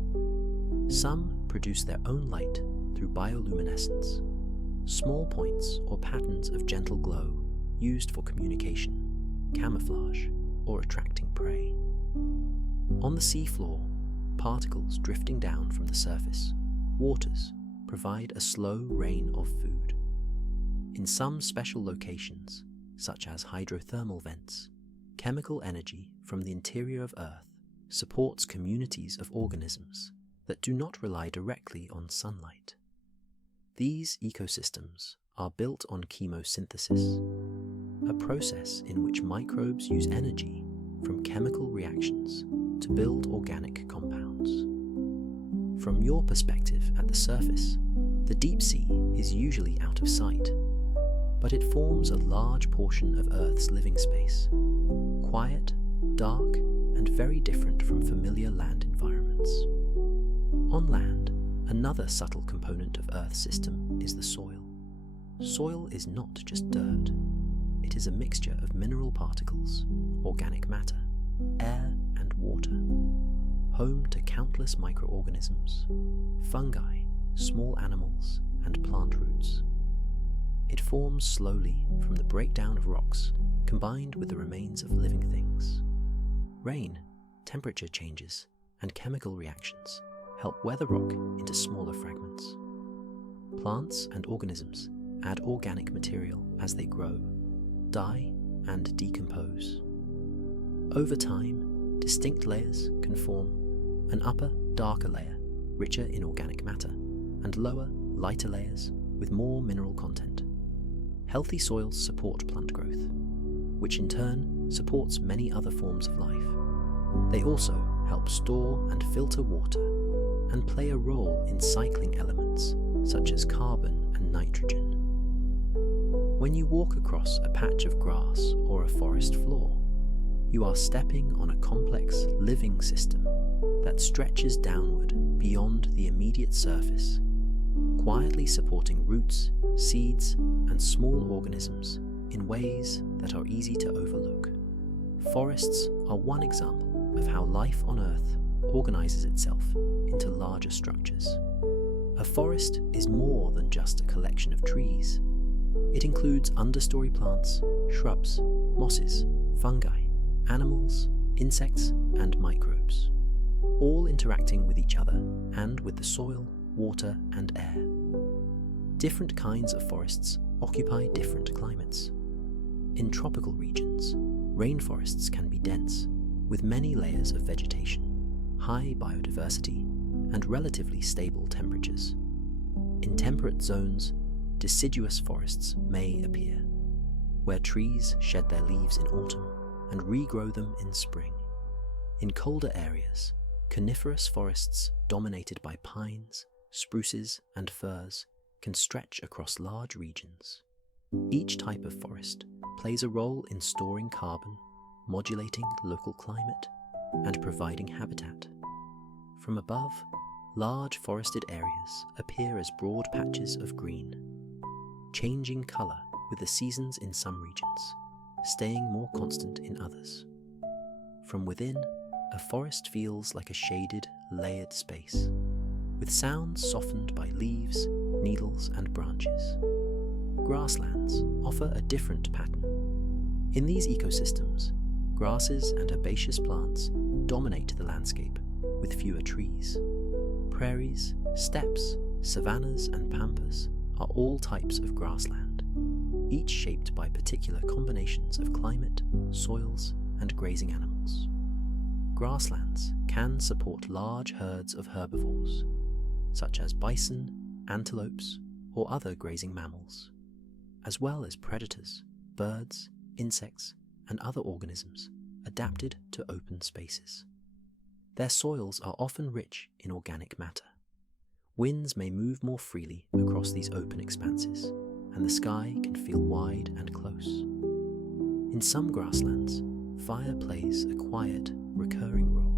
Some produce their own light through bioluminescence, small points or patterns of gentle glow used for communication, camouflage, or attracting prey. On the seafloor, particles drifting down from the surface, waters, provide a slow rain of food. In some special locations, such as hydrothermal vents, chemical energy from the interior of Earth supports communities of organisms that do not rely directly on sunlight. These ecosystems are built on chemosynthesis, a process in which microbes use energy from chemical reactions to build organic compounds. From your perspective at the surface, the deep sea is usually out of sight, but it forms a large portion of Earth's living space, quiet, dark, and very different from familiar land environments. On land, another subtle component of Earth's system is the soil. Soil is not just dirt. It is a mixture of mineral particles, organic matter, air, and water, home to countless microorganisms, fungi, small animals, and plant roots. It forms slowly from the breakdown of rocks combined with the remains of living things. Rain, temperature changes, and chemical reactions help weather rock into smaller fragments. Plants and organisms add organic material as they grow, die, and decompose. Over time, distinct layers can form: an upper, darker layer, richer in organic matter, and lower, lighter layers with more mineral content. Healthy soils support plant growth, which in turn supports many other forms of life. They also help store and filter water and play a role in cycling elements such as carbon and nitrogen. When you walk across a patch of grass or a forest floor, you are stepping on a complex living system that stretches downward beyond the immediate surface, quietly supporting roots, seeds, and small organisms in ways that are easy to overlook. Forests are one example of how life on Earth organizes itself into larger structures. A forest is more than just a collection of trees. It includes understory plants, shrubs, mosses, fungi, animals, insects, and microbes, all interacting with each other and with the soil, water, and air. Different kinds of forests occupy different climates. In tropical regions, rainforests can be dense, with many layers of vegetation, high biodiversity, and relatively stable temperatures. In temperate zones, deciduous forests may appear, where trees shed their leaves in autumn and regrow them in spring. In colder areas, coniferous forests dominated by pines, spruces, and firs can stretch across large regions. Each type of forest plays a role in storing carbon, modulating local climate, and providing habitat. From above, large forested areas appear as broad patches of green, changing colour with the seasons in some regions, staying more constant in others. From within, a forest feels like a shaded, layered space, with sounds softened by leaves, needles, and branches. Grasslands offer a different pattern. In these ecosystems, grasses and herbaceous plants dominate the landscape with fewer trees. Prairies, steppes, savannas, and pampas are all types of grassland, each shaped by particular combinations of climate, soils, and grazing animals. Grasslands can support large herds of herbivores, such as bison, antelopes, or other grazing mammals, as well as predators, birds, insects, and other organisms adapted to open spaces. Their soils are often rich in organic matter. Winds may move more freely across these open expanses, and the sky can feel wide and close. In some grasslands, fire plays a quiet, recurring role,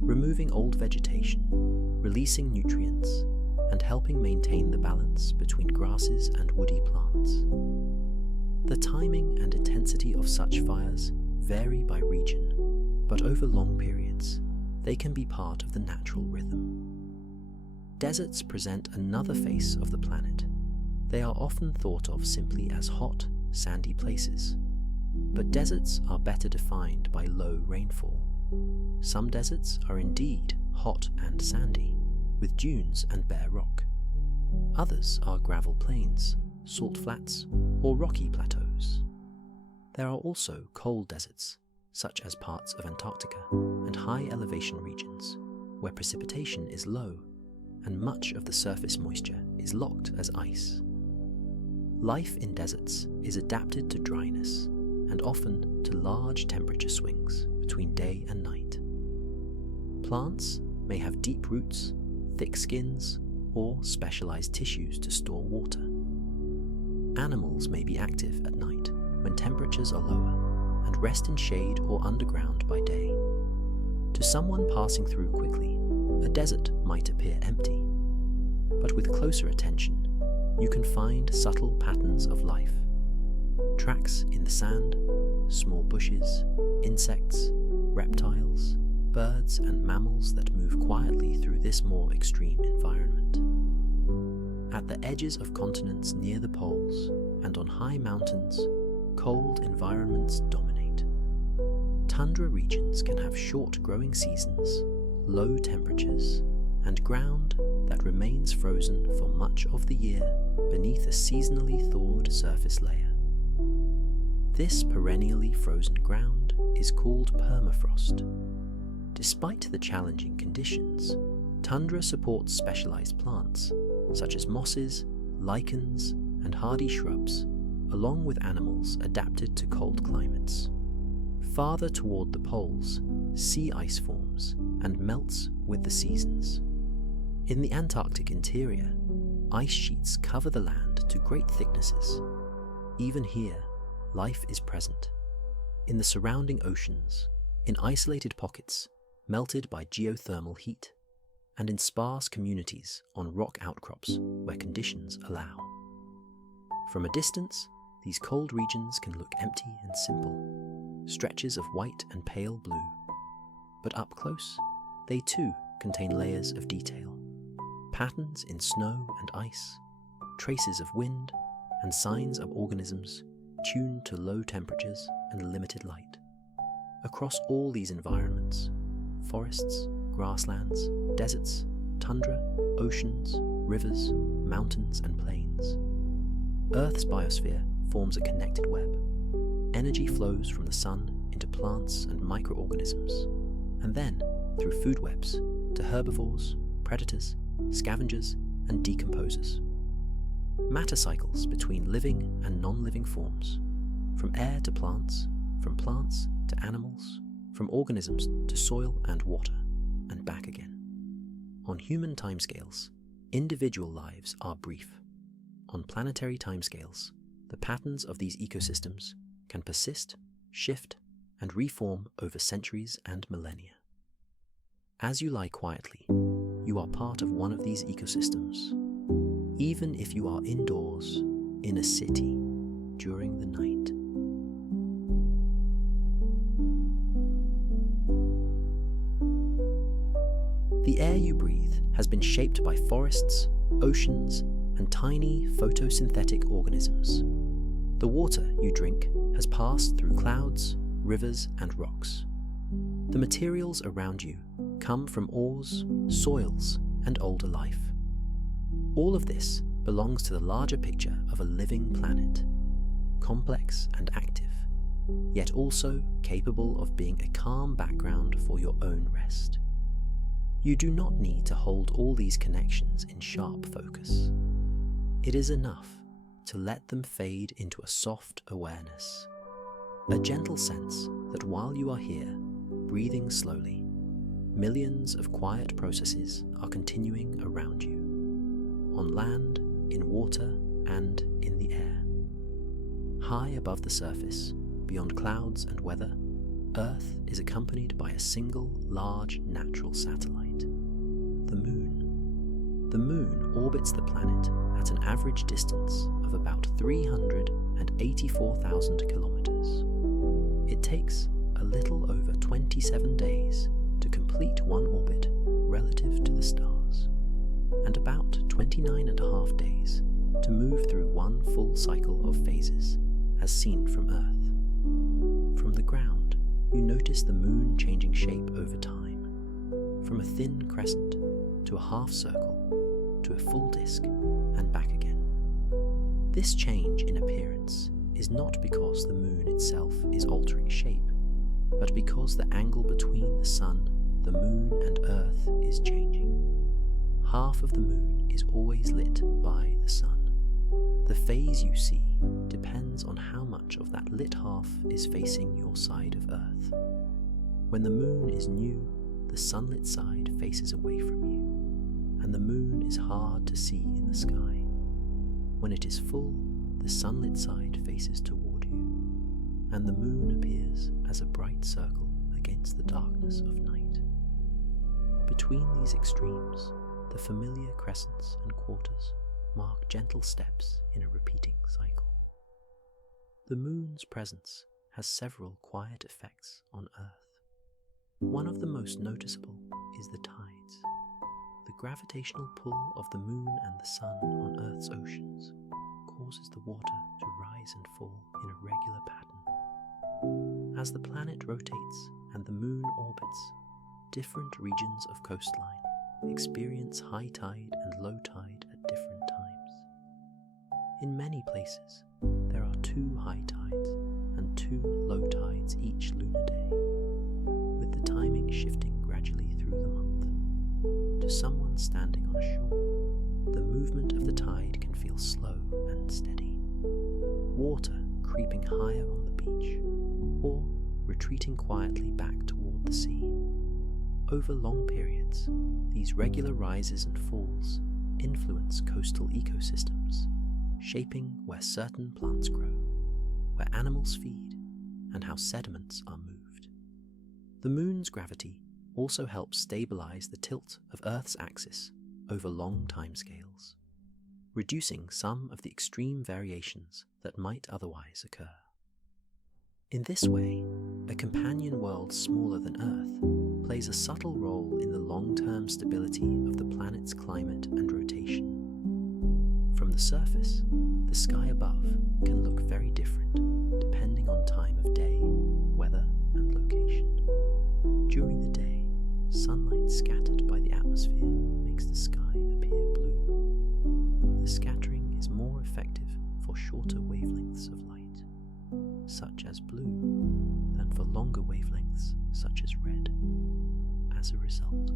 removing old vegetation, releasing nutrients, and helping maintain the balance between grasses and woody plants. The timing and intensity of such fires vary by region, but over long periods, they can be part of the natural rhythm. Deserts present another face of the planet. They are often thought of simply as hot, sandy places. But deserts are better defined by low rainfall. Some deserts are indeed hot and sandy, with dunes and bare rock. Others are gravel plains, salt flats, or rocky plateaus. There are also cold deserts, such as parts of Antarctica, and high elevation regions, where precipitation is low and much of the surface moisture is locked as ice. Life in deserts is adapted to dryness and often to large temperature swings between day and night. Plants may have deep roots, thick skins, or specialized tissues to store water. Animals may be active at night when temperatures are lower and rest in shade or underground by day. To someone passing through quickly, a desert might appear empty, but with closer attention, you can find subtle patterns of life. Tracks in the sand, small bushes, insects, reptiles, birds and mammals that move quietly through this more extreme environment. At the edges of continents near the poles and on high mountains, cold environments dominate. Tundra regions can have short growing seasons, low temperatures, and ground that remains frozen for much of the year beneath a seasonally thawed surface layer. This perennially frozen ground is called permafrost. Despite the challenging conditions, tundra supports specialized plants, such as mosses, lichens, and hardy shrubs, along with animals adapted to cold climates. Farther toward the poles, sea ice forms and melts with the seasons. In the Antarctic interior, ice sheets cover the land to great thicknesses. Even here, life is present. In the surrounding oceans, in isolated pockets, melted by geothermal heat, and in sparse communities on rock outcrops where conditions allow. From a distance, these cold regions can look empty and simple, stretches of white and pale blue. But up close, they too contain layers of detail, patterns in snow and ice, traces of wind, and signs of organisms tuned to low temperatures and limited light. Across all these environments, forests, grasslands, deserts, tundra, oceans, rivers, mountains, and plains, Earth's biosphere forms a connected web. Energy flows from the sun into plants and microorganisms, and then through food webs to herbivores, predators, scavengers, and decomposers. Matter cycles between living and non-living forms, from air to plants, from plants to animals, from organisms to soil and water, and back again. On human timescales, individual lives are brief. On planetary timescales, the patterns of these ecosystems can persist, shift, and reform over centuries and millennia. As you lie quietly, you are part of one of these ecosystems, even if you are indoors in a city during the night. The air you breathe has been shaped by forests, oceans, and tiny photosynthetic organisms. The water you drink has passed through clouds, rivers, and rocks. The materials around you come from ores, soils, and older life. All of this belongs to the larger picture of a living planet, complex and active, yet also capable of being a calm background for your own rest. You do not need to hold all these connections in sharp focus. It is enough to let them fade into a soft awareness, a gentle sense that while you are here, breathing slowly, millions of quiet processes are continuing around you, on land, in water, and in the air. High above the surface, beyond clouds and weather, Earth is accompanied by a single large natural satellite, the Moon. The Moon orbits the planet at an average distance of about 384,000 kilometers. It takes a little over 27 days to complete one orbit relative to the stars, and about 29.5 days to move through one full cycle of phases, as seen from Earth. From the ground, you notice the Moon changing shape over time, from a thin crescent to a half circle to a full disk and back again. This change in appearance is not because the Moon itself is altering shape, but because the angle between the Sun, the Moon, and Earth is changing. Half of the Moon is always lit by the Sun. The phase you see depends on how much of that lit half is facing your side of Earth. When the Moon is new, the sunlit side faces away from you, and the Moon is hard to see in the sky. When it is full, the sunlit side faces toward you, and the Moon appears as a bright circle against the darkness of night. Between these extremes, the familiar crescents and quarters mark gentle steps in a repeating cycle. The Moon's presence has several quiet effects on Earth. One of the most noticeable is the tides. The gravitational pull of the Moon and the Sun on Earth's oceans causes the water to rise and fall in a regular pattern. As the planet rotates and the Moon orbits, different regions of coastline experience high tide and low tide at different times. In many places, there are 2 high tides and 2 low tides each lunar day, with the timing shifting gradually through the month. To someone standing on shore, the movement of the tide can feel slow and steady, water creeping higher on the beach, or retreating quietly back toward the sea. Over long periods, these regular rises and falls influence coastal ecosystems, shaping where certain plants grow, where animals feed, and how sediments are moved. The Moon's gravity also helps stabilize the tilt of Earth's axis over long timescales, reducing some of the extreme variations that might otherwise occur. In this way, a companion world smaller than Earth plays a subtle role in the long-term stability of the planet's climate and rotation. From the surface, the sky above can look very different depending on time of day, weather, and location. During the day, sunlight scattered by the atmosphere makes the sky appear blue. The scattering is more effective for shorter wavelengths of light, such as blue, than for longer wavelengths, such as red. As a result,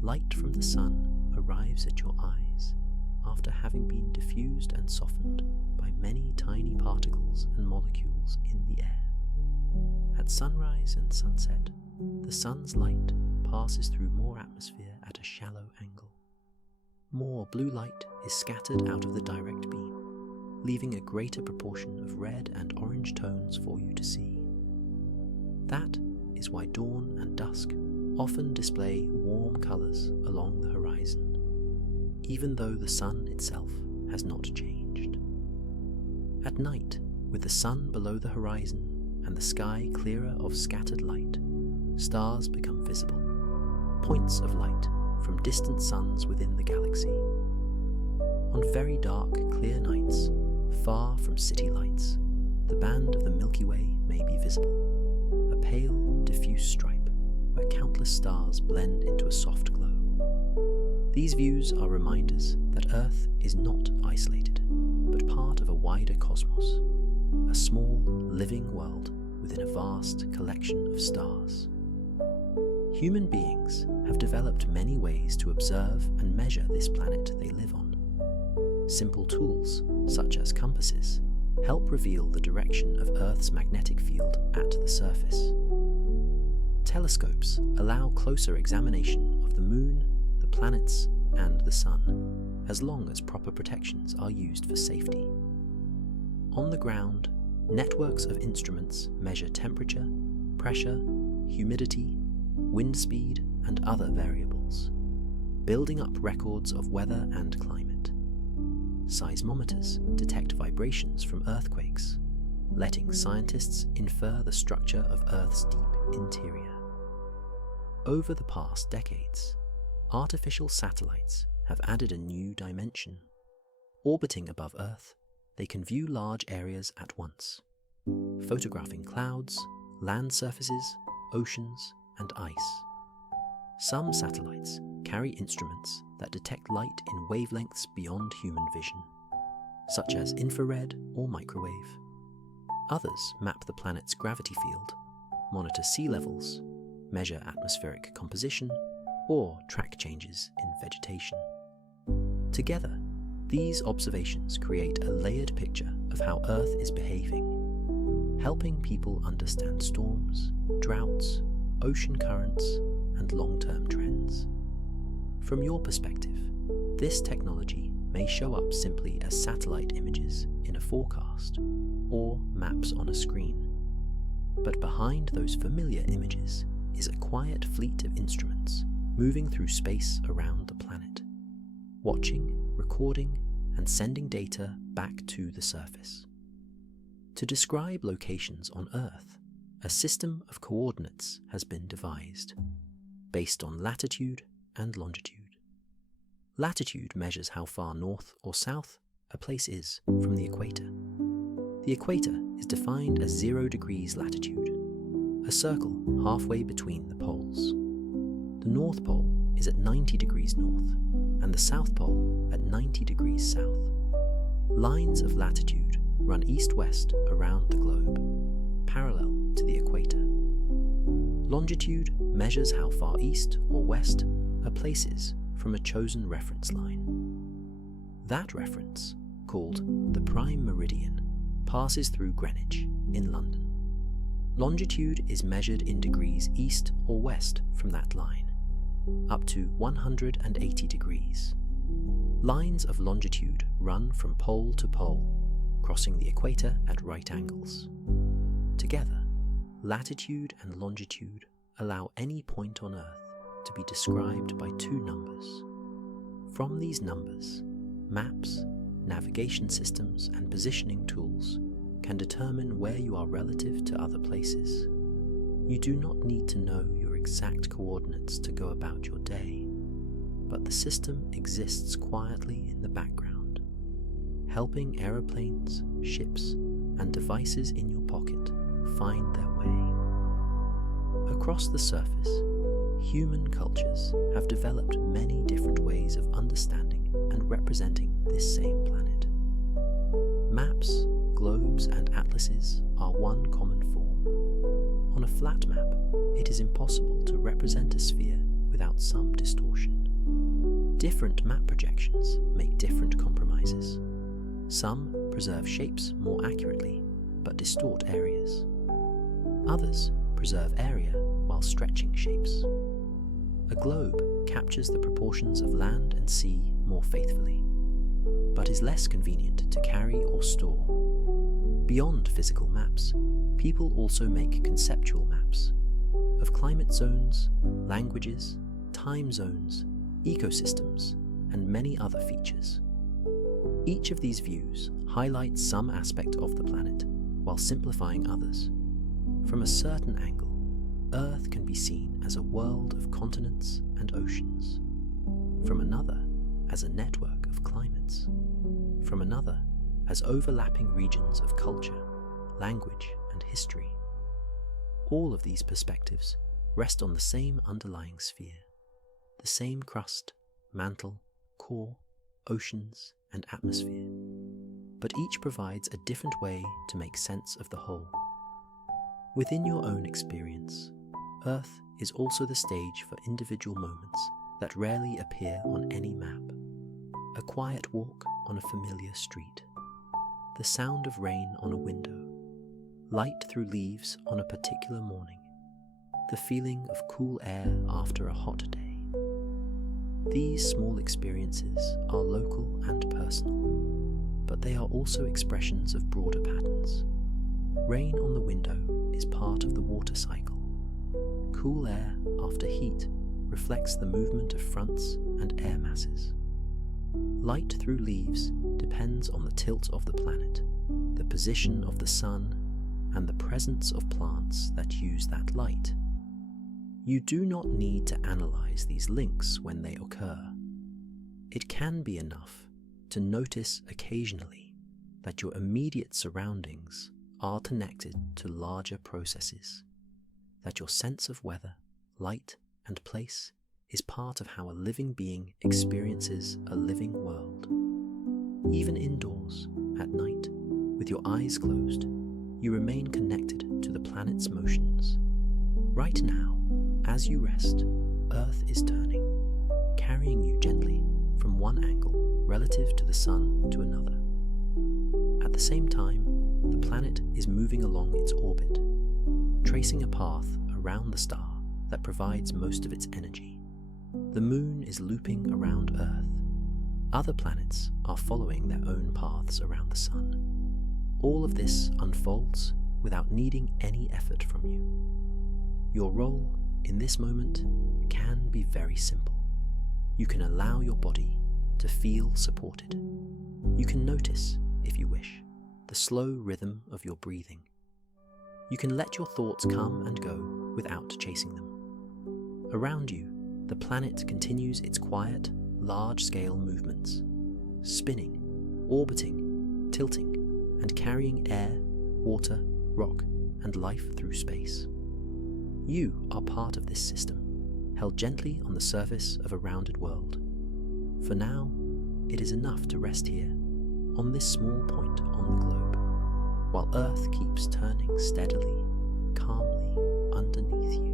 light from the sun arrives at your eyes after having been diffused and softened by many tiny particles and molecules in the air. At sunrise and sunset, the sun's light passes through more atmosphere at a shallow angle. More blue light is scattered out of the direct beam, leaving a greater proportion of red and orange tones for you to see. That is why dawn and dusk often display warm colours along the horizon, even though the sun itself has not changed. At night, with the sun below the horizon and the sky clearer of scattered light, stars become visible, points of light from distant suns within the galaxy. On very dark, clear nights, far from city lights, the band of the Milky Way may be visible, a pale, diffuse stripe where countless stars blend into a soft glow. These views are reminders that Earth is not isolated, but part of a wider cosmos, a small, living world within a vast collection of stars. Human beings have developed many ways to observe and measure this planet they live on. Simple tools, such as compasses, help reveal the direction of Earth's magnetic field at the surface. Telescopes allow closer examination of the Moon, the planets, and the Sun, as long as proper protections are used for safety. On the ground, networks of instruments measure temperature, pressure, humidity, wind speed, and other variables, building up records of weather and climate. Seismometers detect vibrations from earthquakes, letting scientists infer the structure of Earth's deep interior. Over the past decades, artificial satellites have added a new dimension. Orbiting above Earth, they can view large areas at once, photographing clouds, land surfaces, oceans, and ice. Some satellites carry instruments that detect light in wavelengths beyond human vision, such as infrared or microwave. Others map the planet's gravity field, monitor sea levels, measure atmospheric composition, or track changes in vegetation. Together, these observations create a layered picture of how Earth is behaving, helping people understand storms, droughts, ocean currents, and long-term trends. From your perspective, this technology may show up simply as satellite images in a forecast or maps on a screen. But behind those familiar images is a quiet fleet of instruments moving through space around the planet, watching, recording, and sending data back to the surface. To describe locations on Earth, a system of coordinates has been devised, based on latitude and longitude. Latitude measures how far north or south a place is from the equator. The equator is defined as 0 degrees latitude, a circle halfway between the poles. The North Pole is at 90 degrees north, and the South Pole at 90 degrees south. Lines of latitude run east-west around the globe, parallel to the equator. Longitude measures how far east or west a place is from a chosen reference line. That reference, called the prime meridian, passes through Greenwich in London. Longitude is measured in degrees east or west from that line, up to 180 degrees. Lines of longitude run from pole to pole, crossing the equator at right angles. Together, latitude and longitude allow any point on Earth to be described by two numbers. From these numbers, maps, navigation systems, and positioning tools can determine where you are relative to other places. You do not need to know your exact coordinates to go about your day, but the system exists quietly in the background, helping aeroplanes, ships, and devices in your pocket find their way. Across the surface, human cultures have developed many different ways of understanding and representing this same planet. Maps, globes, and atlases are one common form. On a flat map, it is impossible to represent a sphere without some distortion. Different map projections make different compromises. Some preserve shapes more accurately, but distort areas. Others preserve area while stretching shapes. A globe captures the proportions of land and sea more faithfully, but is less convenient to carry or store. Beyond physical maps, people also make conceptual maps of climate zones, languages, time zones, ecosystems, and many other features. Each of these views highlights some aspect of the planet while simplifying others. From a certain angle, Earth can be seen as a world of continents and oceans. From another, as a network of climates. From another, as overlapping regions of culture, language, and history. All of these perspectives rest on the same underlying sphere, the same crust, mantle, core, oceans, and atmosphere, but each provides a different way to make sense of the whole. Within your own experience, Earth is also the stage for individual moments that rarely appear on any map. A quiet walk on a familiar street, the sound of rain on a window, light through leaves on a particular morning, the feeling of cool air after a hot day. These small experiences are local and personal, but they are also expressions of broader patterns. Rain on the window is part of the water cycle. Cool air after heat reflects the movement of fronts and air masses. Light through leaves depends on the tilt of the planet, the position of the sun, and the presence of plants that use that light. You do not need to analyze these links when they occur. It can be enough to notice occasionally that your immediate surroundings are connected to larger processes, that your sense of weather, light, and place is part of how a living being experiences a living world. Even indoors, at night, with your eyes closed, you remain connected to the planet's motions. Right now, as you rest, Earth is turning, carrying you gently from one angle relative to the sun to another. At the same time, the planet is moving along its orbit, tracing a path around the star that provides most of its energy. The moon is looping around Earth. Other planets are following their own paths around the sun. All of this unfolds without needing any effort from you. Your role in this moment can be very simple. You can allow your body to feel supported. You can notice, if you wish, the slow rhythm of your breathing. You can let your thoughts come and go without chasing them. Around you, the planet continues its quiet, large-scale movements, spinning, orbiting, tilting, and carrying air, water, rock, and life through space. You are part of this system, held gently on the surface of a rounded world. For now, it is enough to rest here, on this small point on the globe, while Earth keeps turning steadily, calmly underneath you.